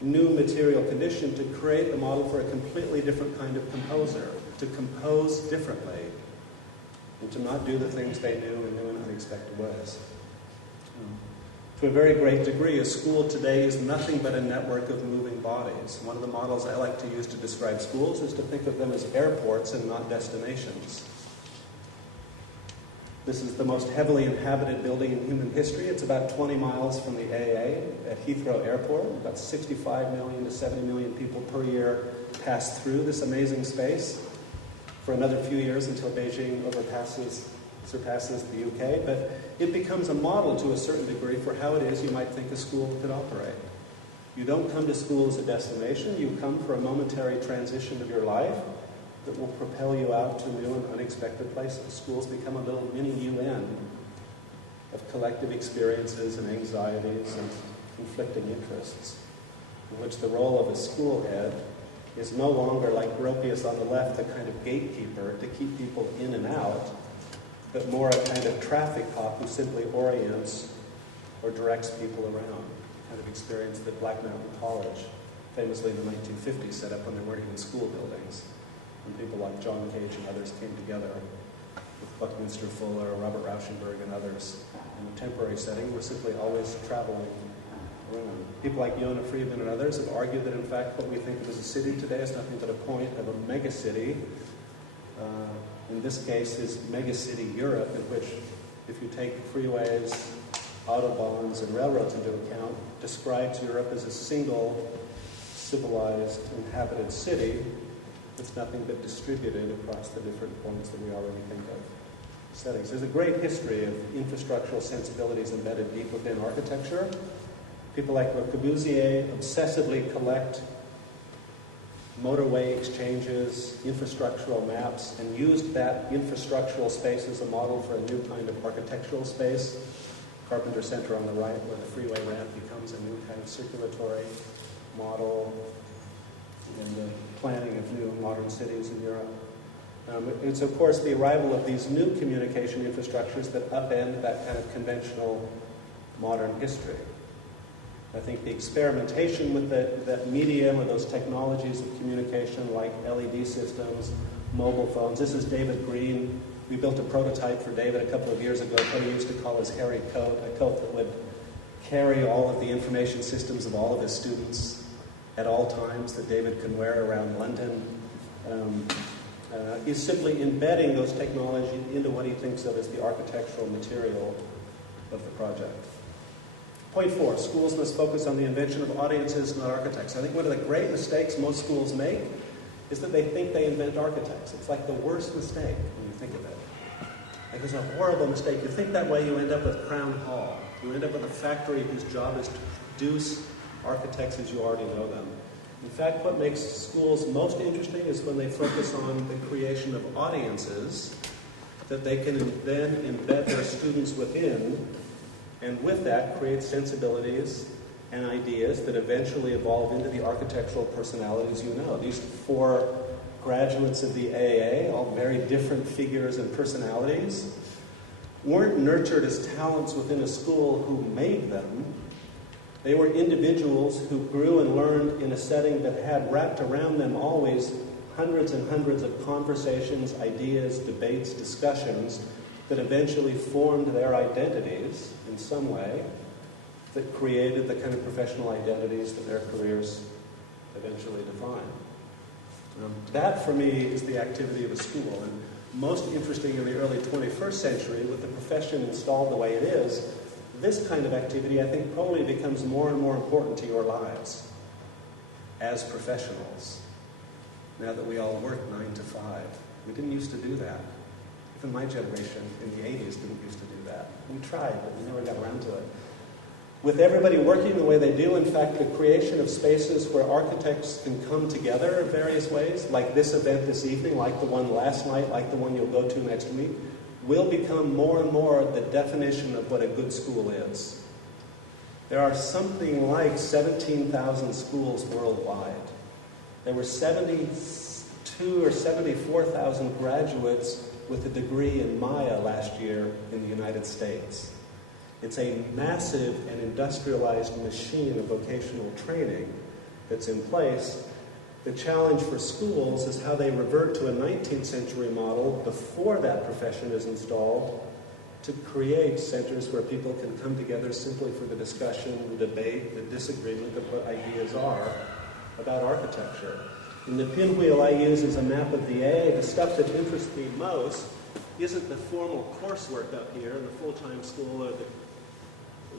new material condition to create a model for a completely different kind of composer, to compose differently, and to not do the things they knew in new and unexpected ways. To a very great degree, a school today is nothing but a network of moving bodies. One of the models I like to use to describe schools is to think of them as airports and not destinations. This is the most heavily inhabited building in human history. It's about 20 miles from the AA at Heathrow Airport. About 65 million to 70 million people per year pass through this amazing space for another few years until Beijing surpasses the UK, but it becomes a model to a certain degree for how it is you might think a school could operate. You don't come to school as a destination, you come for a momentary transition of your life that will propel you out to new and unexpected places. Schools become a little mini UN of collective experiences and anxieties and conflicting interests, in which the role of a school head is no longer, like Gropius on the left, a kind of gatekeeper to keep people in and out, but more a kind of traffic cop who simply orients or directs people around. Kind of experience that Black Mountain College, famously in the 1950s, set up when there weren't even school buildings. And people like John Cage and others came together with Buckminster Fuller, Robert Rauschenberg, and others in a temporary setting, were simply always traveling around. People like Yona Friedman and others have argued that, in fact, what we think of as a city today is nothing but a point of a megacity. In this case, is megacity Europe, in which, if you take freeways, autobahns, and railroads into account, describes Europe as a single civilized, inhabited city that's nothing but distributed across the different points that we already think of settings. There's a great history of infrastructural sensibilities embedded deep within architecture. People like Le Corbusier obsessively collect motorway exchanges, infrastructural maps, and used that infrastructural space as a model for a new kind of architectural space. Carpenter Center on the right, where the freeway ramp becomes a new kind of circulatory model in the planning of new modern cities in Europe. It's, of course, the arrival of these new communication infrastructures that upend that kind of conventional modern history. I think the experimentation with that medium or those technologies of communication like LED systems, mobile phones. This is David Green. We built a prototype for David a couple of years ago, what he used to call his hairy coat, a coat that would carry all of the information systems of all of his students at all times that David can wear around London. He's simply embedding those technologies into what he thinks of as the architectural material of the project. Point 4, schools must focus on the invention of audiences, not architects. I think one of the great mistakes most schools make is that they think they invent architects. It's like the worst mistake when you think of it. Like it's a horrible mistake. You think that way, you end up with Crown Hall. You end up with a factory whose job is to produce architects as you already know them. In fact, what makes schools most interesting is when they focus on the creation of audiences that they can then embed their students within, and with that create sensibilities and ideas that eventually evolve into the architectural personalities you know. These 4 graduates of the AA, all very different figures and personalities, weren't nurtured as talents within a school who made them. They were individuals who grew and learned in a setting that had wrapped around them always hundreds and hundreds of conversations, ideas, debates, discussions that eventually formed their identities in some way, that created the kind of professional identities that their careers eventually define. That, for me, is the activity of a school. And most interesting in the early 21st century, with the profession installed the way it is, this kind of activity, I think, probably becomes more and more important to your lives as professionals, now that we all work 9 to 5. We didn't used to do that. Even my generation in the 80s didn't used to do that. We tried, but we never got around to it. With everybody working the way they do, in fact, the creation of spaces where architects can come together in various ways, like this event this evening, like the one last night, like the one you'll go to next week, will become more and more the definition of what a good school is. There are something like 17,000 schools worldwide. There were 72 or 74,000 graduates with a degree in Maya last year in the United States. It's a massive and industrialized machine of vocational training that's in place. The challenge for schools is how they revert to a 19th century model before that profession is installed to create centers where people can come together simply for the discussion, the debate, the disagreement of what ideas are about architecture. In the pinwheel I use as a map of the A, the stuff that interests me most isn't the formal coursework up here in the full-time school or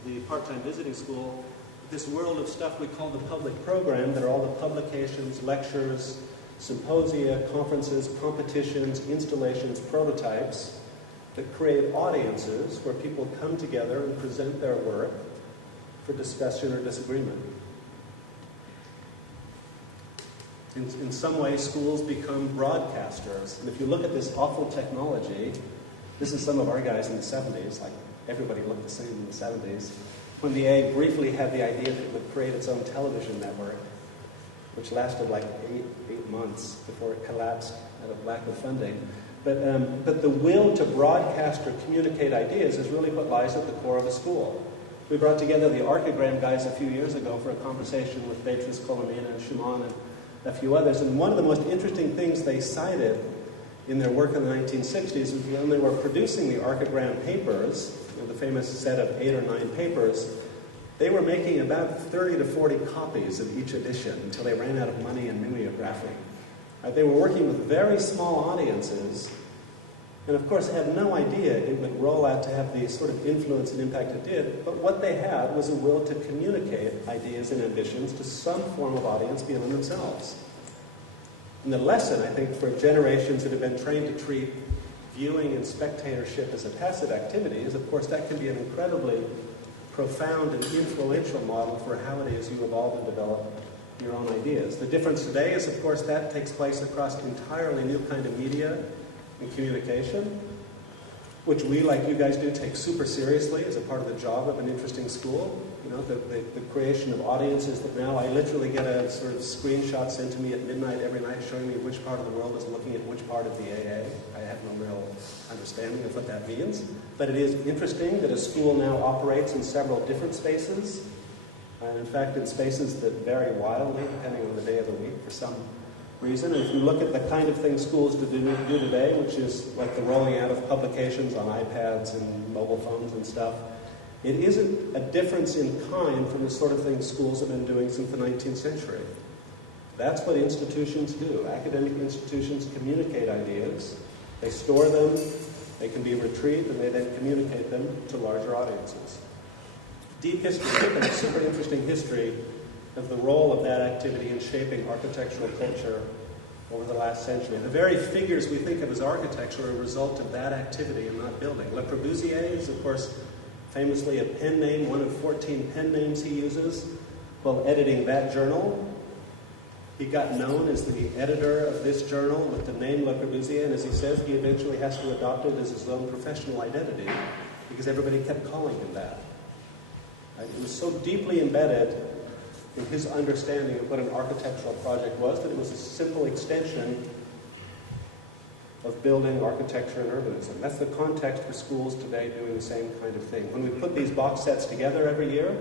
the part-time visiting school. This world of stuff we call the public program, that are all the publications, lectures, symposia, conferences, competitions, installations, prototypes that create audiences where people come together and present their work for discussion or disagreement. In some ways, schools become broadcasters. And if you look at this awful technology, this is some of our guys in the 70s, like everybody looked the same in the 70s, when the A briefly had the idea that it would create its own television network, which lasted like eight months before it collapsed out of lack of funding. But the will to broadcast or communicate ideas is really what lies at the core of a school. We brought together the Archigram guys a few years ago for a conversation with Beatrice Colomina and Schumann and a few others, and one of the most interesting things they cited in their work in the 1960s was when they were producing the Archigram papers, the famous set of 8 or 9 papers, they were making about 30 to 40 copies of each edition until they ran out of money in mimeography. They were working with very small audiences, and of course had no idea it would roll out to have the sort of influence and impact it did, but what they had was a will to communicate ideas and ambitions to some form of audience beyond themselves. And the lesson, I think, for generations that have been trained to treat viewing and spectatorship as a passive activity is, of course, that can be an incredibly profound and influential model for how it is you evolve and develop your own ideas. The difference today is, of course, that takes place across an entirely new kind of media and communication, which we, like you guys do, take super seriously as a part of the job of an interesting school. You know, the creation of audiences that now I literally get a sort of screenshot sent to me at midnight every night showing me which part of the world is looking at which part of the AA. I have no real understanding of what that means. But it is interesting that a school now operates in several different spaces, and in fact in spaces that vary wildly depending on the day of the week for some reason. And if you look at the kind of things schools do today, which is like the rolling out of publications on iPads and mobile phones and stuff, it isn't a difference in kind from the sort of things schools have been doing since the 19th century. That's what institutions do. Academic institutions communicate ideas, they store them, they can be retrieved, and they then communicate them to larger audiences. Deep history, and a super interesting history of the role of that activity in shaping architectural culture over the last century. The very figures we think of as architecture are a result of that activity and not building. Le Corbusier is, of course, famously a pen name, one of 14 pen names he uses while editing that journal. He got known as the editor of this journal with the name Le Corbusier, and as he says, he eventually has to adopt it as his own professional identity because everybody kept calling him that. It was so deeply embedded in his understanding of what an architectural project was that it was a simple extension of building architecture and urbanism. That's the context for schools today doing the same kind of thing. When we put these box sets together every year,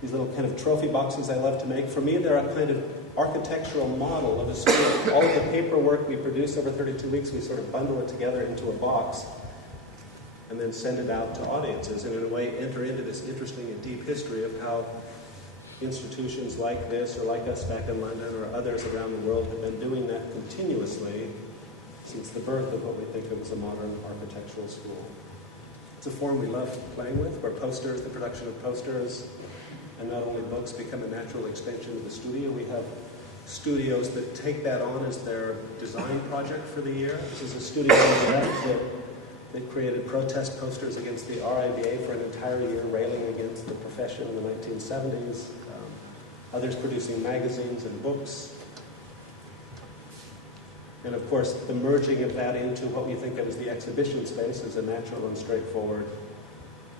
these little kind of trophy boxes I love to make, for me they're a kind of architectural model of a school. All of the paperwork we produce over 32 weeks, we sort of bundle it together into a box and then send it out to audiences, and in a way enter into this interesting and deep history of how institutions like this, or like us back in London, or others around the world have been doing that continuously since the birth of what we think of as a modern architectural school. It's a form we love playing with, where posters, the production of posters, and not only books become a natural extension of the studio. We have studios that take that on as their design project for the year. This is a studio on the left that created protest posters against the RIBA for an entire year, railing against the profession in the 1970s. Others producing magazines and books. And of course, the merging of that into what we think of as the exhibition space is a natural and straightforward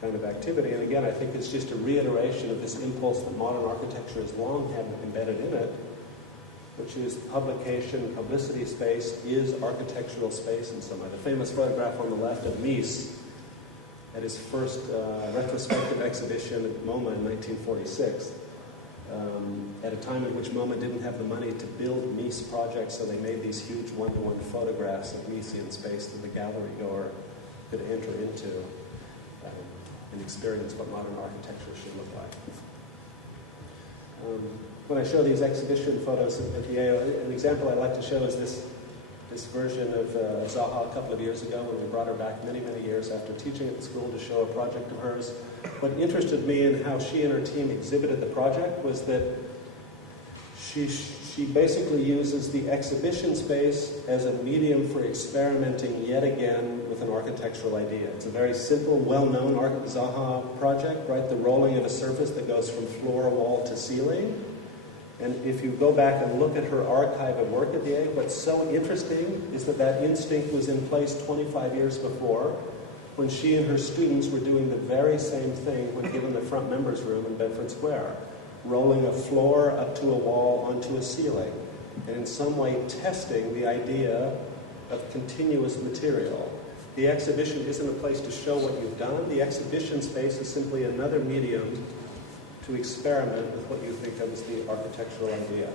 kind of activity. And again, I think it's just a reiteration of this impulse that modern architecture has long had embedded in it, which is publication, publicity space is architectural space in some way. The famous photograph on the left of Mies at his first retrospective exhibition at MoMA in 1946. At a time in which MoMA didn't have the money to build Mies projects, so they made these huge one-to-one photographs of Miesian space that the gallery goer could enter into and experience what modern architecture should look like. When I show these exhibition photos at the AO, an example I like to show is this version of Zaha a couple of years ago when we brought her back many, many years after teaching at the school to show a project of hers. What interested me in how she and her team exhibited the project was that she basically uses the exhibition space as a medium for experimenting yet again with an architectural idea. It's a very simple, well-known Zaha project, right? The rolling of a surface that goes from floor, wall to ceiling. And if you go back and look at her archive of work at the A, what's so interesting is that instinct was in place 25 years before, when she and her students were doing the very same thing when given the front members room in Bedford Square, rolling a floor up to a wall onto a ceiling, and in some way testing the idea of continuous material. The exhibition isn't a place to show what you've done. The exhibition space is simply another medium to experiment with what you think of as the architectural idea.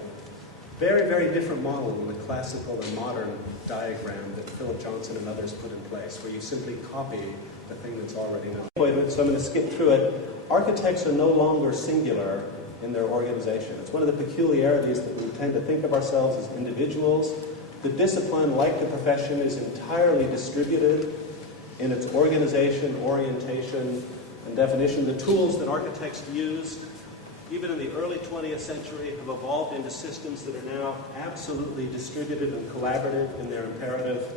Very, very different model than the classical and modern diagram that Philip Johnson and others put in place, where you simply copy the thing that's already known. So I'm going to skip through it. Architects are no longer singular in their organization. It's one of the peculiarities that we tend to think of ourselves as individuals. The discipline, like the profession, is entirely distributed in its organization, orientation, and definition. The tools that architects used, even in the early 20th century, have evolved into systems that are now absolutely distributed and collaborative in their imperative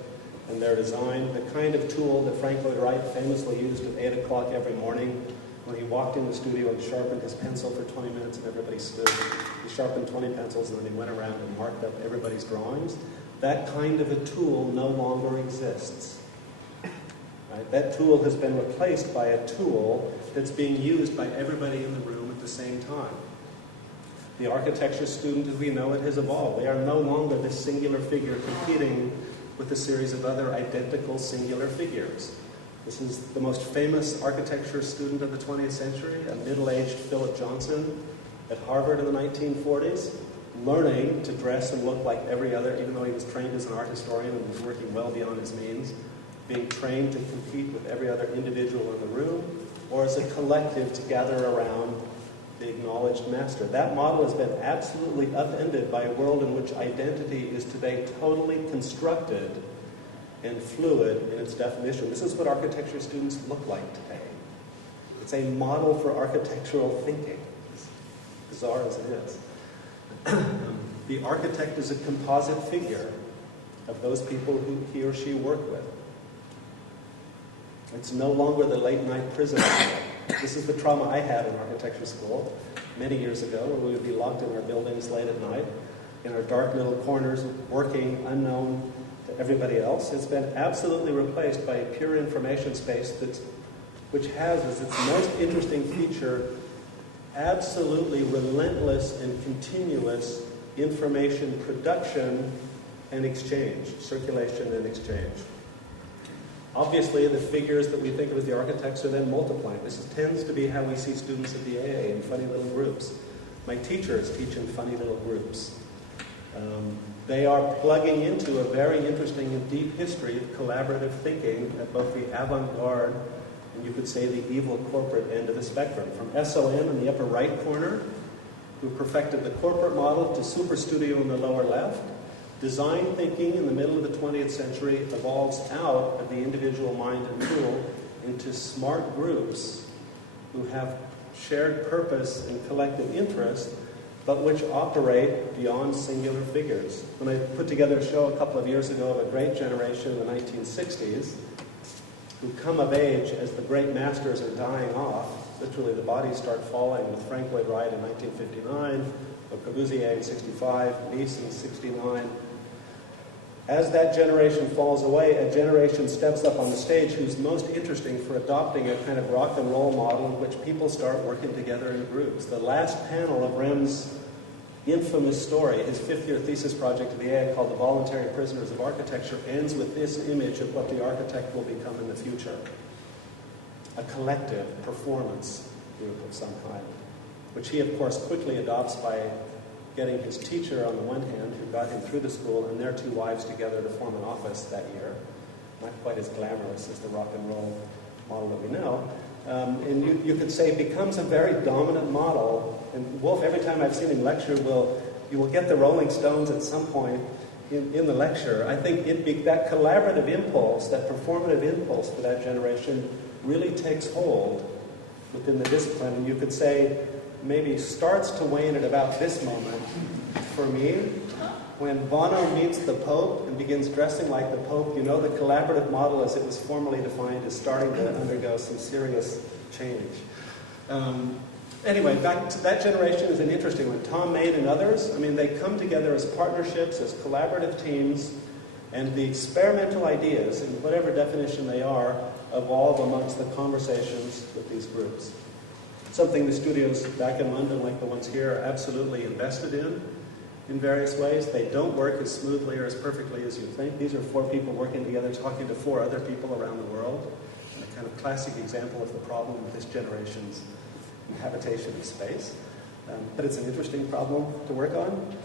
and their design. The kind of tool that Frank Lloyd Wright famously used at 8 o'clock every morning when he walked in the studio and sharpened his pencil for 20 minutes and everybody stood. He sharpened 20 pencils and then he went around and marked up everybody's drawings. That kind of a tool no longer exists. Right? That tool has been replaced by a tool that's being used by everybody in the room at the same time. The architecture student as we know it has evolved. They are no longer this singular figure competing with a series of other identical singular figures. This is the most famous architecture student of the 20th century, a middle-aged Philip Johnson at Harvard in the 1940s, learning to dress and look like every other, even though he was trained as an art historian and was working well beyond his means, being trained to compete with every other individual in the room, or as a collective to gather around the acknowledged master. That model has been absolutely upended by a world in which identity is today totally constructed and fluid in its definition. This is what architecture students look like today. It's a model for architectural thinking, as bizarre as it is. The architect is a composite figure of those people who he or she work with. It's no longer the late-night prison. This is the trauma I had in architecture school many years ago, where we would be locked in our buildings late at night, in our dark little corners, working unknown to everybody else. It's been absolutely replaced by a pure information space which has as its most interesting feature absolutely relentless and continuous information production and exchange, circulation and exchange. Obviously, the figures that we think of as the architects are then multiplying. This tends to be how we see students at the AA in funny little groups. My teachers teach in funny little groups. They are plugging into a very interesting and deep history of collaborative thinking at both the avant-garde and you could say the evil corporate end of the spectrum. From SOM in the upper right corner, who perfected the corporate model, to Super Studio in the lower left, design thinking in the middle of the 20th century evolves out of the individual mind and tool into smart groups who have shared purpose and collective interest, but which operate beyond singular figures. When I put together a show a couple of years ago of a great generation in the 1960s, who come of age as the great masters are dying off, literally the bodies start falling, with Frank Lloyd Wright in 1959, Le Corbusier in 65, Nice in 69. As that generation falls away, a generation steps up on the stage who's most interesting for adopting a kind of rock and roll model in which people start working together in groups. The last panel of Rem's infamous story, his fifth-year thesis project at the AA called The Voluntary Prisoners of Architecture, ends with this image of what the architect will become in the future. A collective performance group of some kind, which he, of course, quickly adopts by getting his teacher on the one hand, who got him through the school, and their two wives together to form an office that year. Not quite as glamorous as the rock and roll model that we know. And you could say becomes a very dominant model. And Wolf, every time I've seen him lecture, you will get the Rolling Stones at some point in the lecture. I think that collaborative impulse, that performative impulse for that generation really takes hold within the discipline. And you could say maybe starts to wane at about this moment for me. When Bono meets the Pope and begins dressing like the Pope, you know the collaborative model as it was formally defined is starting to undergo some serious change. Anyway, back to that generation is an interesting one. Tom Main and others, they come together as partnerships, as collaborative teams, and the experimental ideas, in whatever definition they are evolve amongst the conversations with these groups. Something the studios back in London, like the ones here, are absolutely invested in various ways. They don't work as smoothly or as perfectly as you think. These are 4 people working together, talking to 4 other people around the world. And a kind of classic example of the problem with this generation's habitation of space. But it's an interesting problem to work on.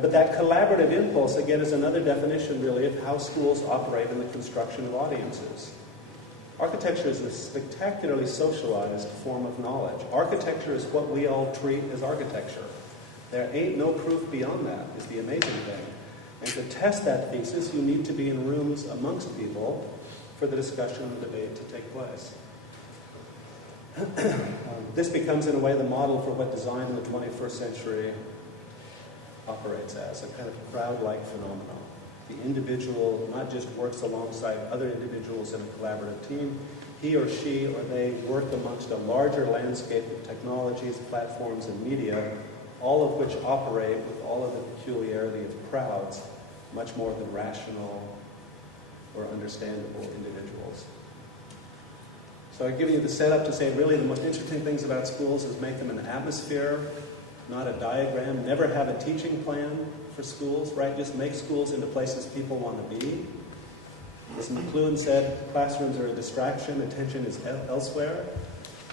But that collaborative impulse, again, is another definition, really, of how schools operate in the construction of audiences. Architecture is a spectacularly socialized form of knowledge. Architecture is what we all treat as architecture. There ain't no proof beyond that, is the amazing thing. And to test that thesis, you need to be in rooms amongst people for the discussion and debate to take place. This becomes, in a way, the model for what design in the 21st century operates as, a kind of crowd-like phenomenon. The individual not just works alongside other individuals in a collaborative team, he or she or they work amongst a larger landscape of technologies, platforms, and media, all of which operate with all of the peculiarity of crowds, much more than rational or understandable individuals. So I've given you the setup to say really the most interesting things about schools is make them an atmosphere, not a diagram. Never have a teaching plan for schools, right? Just make schools into places people want to be. As McLuhan said, classrooms are a distraction, attention is elsewhere.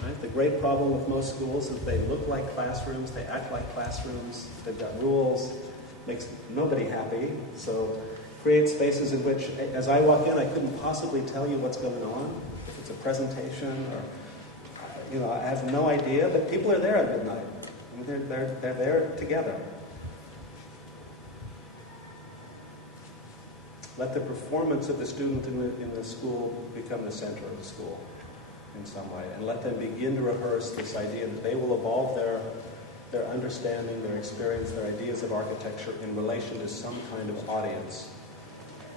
Right? The great problem with most schools is they look like classrooms, they act like classrooms, they've got rules, makes nobody happy. So create spaces in which, as I walk in, I couldn't possibly tell you what's going on, if it's a presentation or, I have no idea, but people are there at midnight. They're there together. Let the performance of the student in the school become the center of the school in some way, and let them begin to rehearse this idea that they will evolve their understanding, their experience, their ideas of architecture in relation to some kind of audience,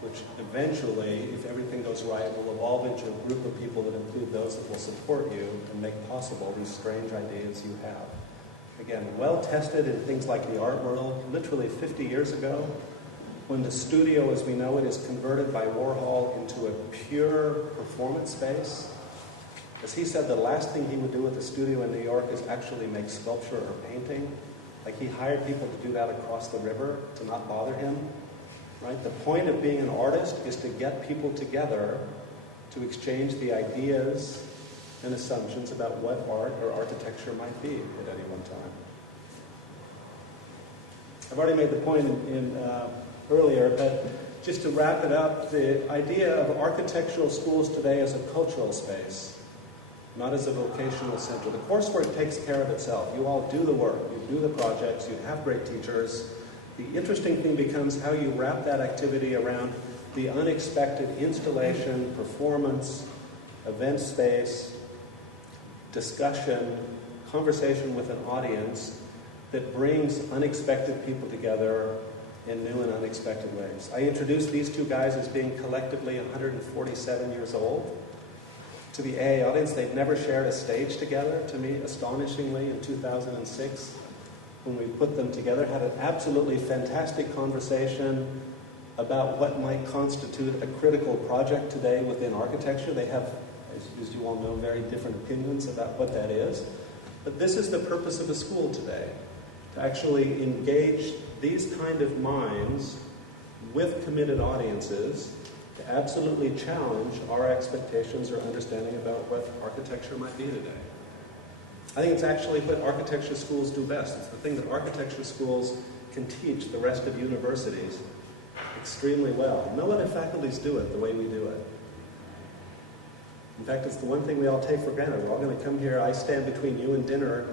which eventually, if everything goes right, will evolve into a group of people that include those that will support you and make possible these strange ideas you have. Again, well tested in things like the art world, literally 50 years ago, when the studio as we know it is converted by Warhol into a pure performance space. As he said, the last thing he would do with the studio in New York is actually make sculpture or painting. Like he hired people to do that across the river to not bother him. Right? The point of being an artist is to get people together to exchange the ideas and assumptions about what art or architecture might be at any one time. I've already made the point earlier, but just to wrap it up, the idea of architectural schools today as a cultural space, not as a vocational center. The coursework takes care of itself. You all do the work, you do the projects, you have great teachers. The interesting thing becomes how you wrap that activity around the unexpected installation, performance, event space, discussion, conversation with an audience that brings unexpected people together in new and unexpected ways. I introduced these 2 guys as being collectively 147 years old. To the AA audience, they'd never shared a stage together. To me, astonishingly, in 2006, when we put them together, had an absolutely fantastic conversation about what might constitute a critical project today within architecture. They have, as you all know, very different opinions about what that is. But this is the purpose of a school today, to actually engage these kind of minds with committed audiences to absolutely challenge our expectations or understanding about what architecture might be today. I think it's actually what architecture schools do best. It's the thing that architecture schools can teach the rest of universities extremely well. No other faculties do it the way we do it. In fact, it's the one thing we all take for granted. We're all going to come here. I stand between you and dinner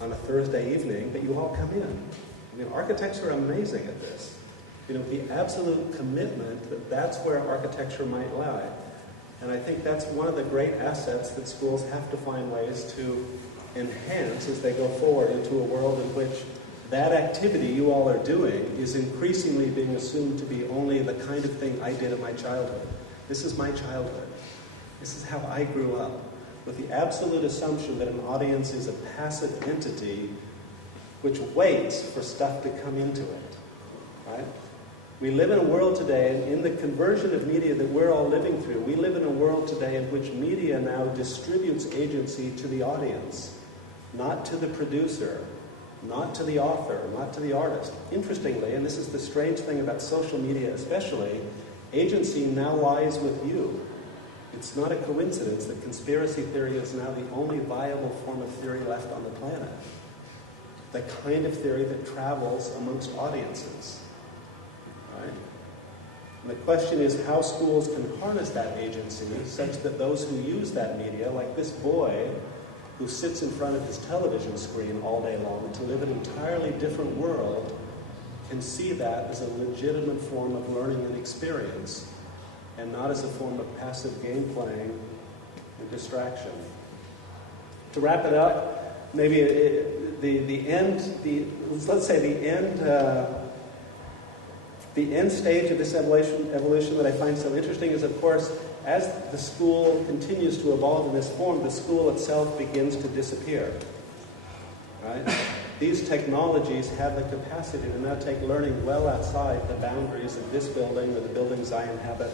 on a Thursday evening, but you all come in. I mean, architects are amazing at this. The absolute commitment that that's where architecture might lie. And I think that's one of the great assets that schools have to find ways to enhance as they go forward into a world in which that activity you all are doing is increasingly being assumed to be only the kind of thing I did in my childhood. This is my childhood. This is how I grew up, with the absolute assumption that an audience is a passive entity which waits for stuff to come into it, right? We live in a world today, and in the conversion of media that we're all living through, we live in a world today in which media now distributes agency to the audience, not to the producer, not to the author, not to the artist. Interestingly, and this is the strange thing about social media especially, agency now lies with you. It's not a coincidence that conspiracy theory is now the only viable form of theory left on the planet. The kind of theory that travels amongst audiences. Right? And the question is how schools can harness that agency such that those who use that media, like this boy who sits in front of his television screen all day long to live an entirely different world, can see that as a legitimate form of learning and experience, and not as a form of passive game playing and distraction. To wrap it up, maybe the end stage of this evolution that I find so interesting is, of course, as the school continues to evolve in this form, the school itself begins to disappear. Right? These technologies have the capacity to now take learning well outside the boundaries of this building or the buildings I inhabit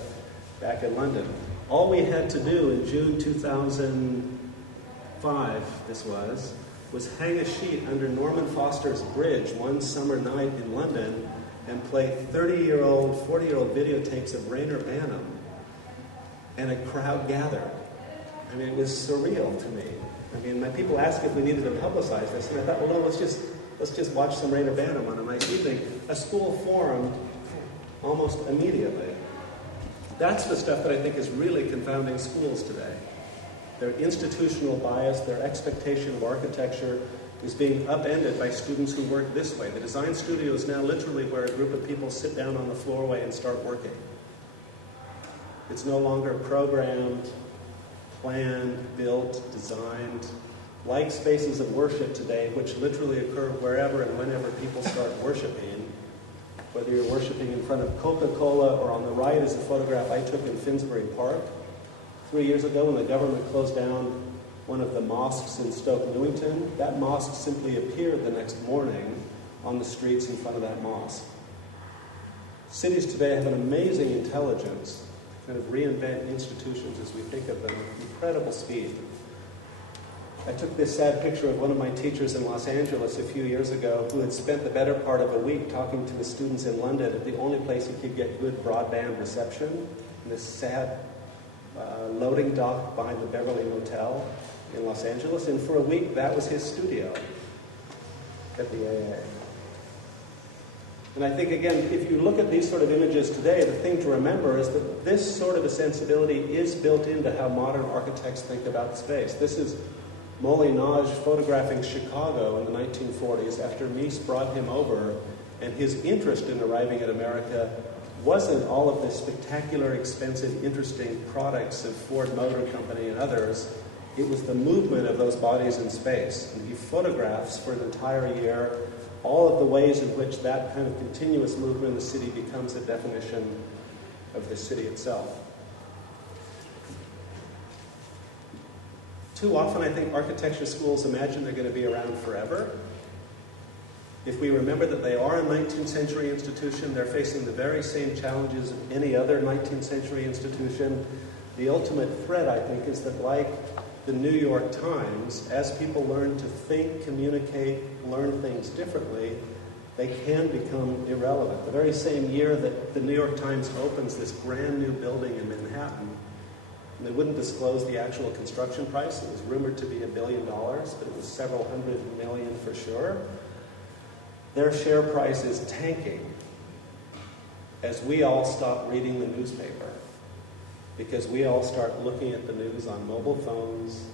back in London. All we had to do in June 2005, was hang a sheet under Norman Foster's bridge one summer night in London and play 30-year-old, 40-year-old videotapes of Rayner Banham. And a crowd gathered. I mean, it was surreal to me. I mean, my people asked if we needed to publicize this, and I thought, well, no, let's just watch some Rayner Banham on a nice evening. A school formed almost immediately. That's the stuff that I think is really confounding schools today. Their institutional bias, their expectation of architecture is being upended by students who work this way. The design studio is now literally where a group of people sit down on the floorway and start working. It's no longer programmed, planned, built, designed, like spaces of worship today, which literally occur wherever and whenever people start worshiping. Whether you're worshiping in front of Coca-Cola, or on the right is a photograph I took in Finsbury Park 3 years ago when the government closed down one of the mosques in Stoke Newington. That mosque simply appeared the next morning on the streets in front of that mosque. Cities today have an amazing intelligence to kind of reinvent institutions as we think of them with incredible speed. I took this sad picture of one of my teachers in Los Angeles a few years ago who had spent the better part of a week talking to the students in London at the only place he could get good broadband reception, in this sad loading dock behind the Beverly Motel in Los Angeles. And for a week, that was his studio at the AA. And I think, again, if you look at these sort of images today, the thing to remember is that this sort of a sensibility is built into how modern architects think about space. This is Molinage photographing Chicago in the 1940s after Mies brought him over, and his interest in arriving at America wasn't all of the spectacular, expensive, interesting products of Ford Motor Company and others. It was the movement of those bodies in space. And he photographs for an entire year all of the ways in which that kind of continuous movement in the city becomes a definition of the city itself. Too often, I think architecture schools imagine they're going to be around forever. If we remember that they are a 19th century institution, they're facing the very same challenges of any other 19th century institution. The ultimate threat, I think, is that like the New York Times, as people learn to think, communicate, learn things differently, they can become irrelevant. The very same year that the New York Times opens this brand new building in Manhattan, and they wouldn't disclose the actual construction price. It was rumored to be $1 billion, but it was several hundred million for sure. Their share price is tanking as we all stop reading the newspaper, because we all start looking at the news on mobile phones,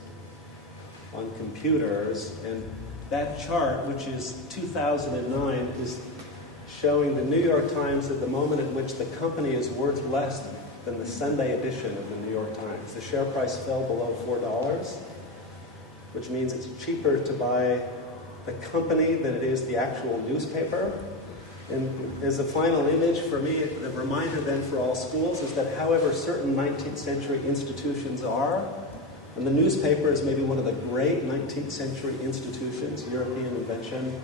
on computers, and that chart, which is 2009, is showing the New York Times at the moment at which the company is worth less than the Sunday edition of the New York Times. The share price fell below $4, which means it's cheaper to buy the company than it is the actual newspaper. And as a final image for me, the reminder then for all schools is that however certain 19th century institutions are, and the newspaper is maybe one of the great 19th century institutions, European invention,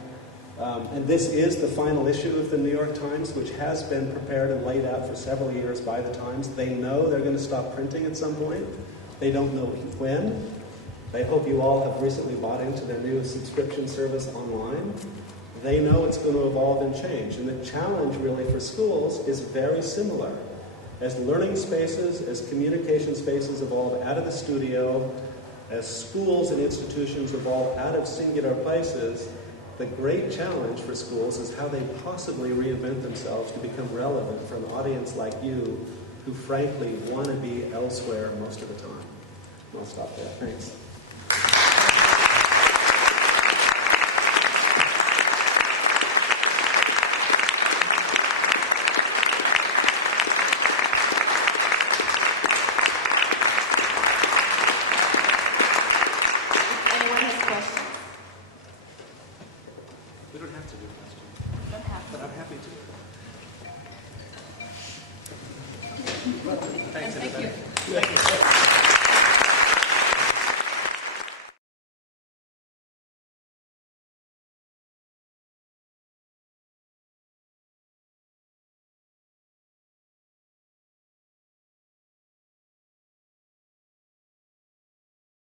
And this is the final issue of the New York Times, which has been prepared and laid out for several years by the Times. They know they're going to stop printing at some point. They don't know when. They hope you all have recently bought into their new subscription service online. They know it's going to evolve and change. And the challenge really for schools is very similar. As learning spaces, as communication spaces evolve out of the studio, as schools and institutions evolve out of singular places, the great challenge for schools is how they possibly reinvent themselves to become relevant for an audience like you who frankly want to be elsewhere most of the time. I'll stop there. Thanks. We don't have to do questions. Don't have to. But I'm happy to. Thanks, Thank you. Thank you.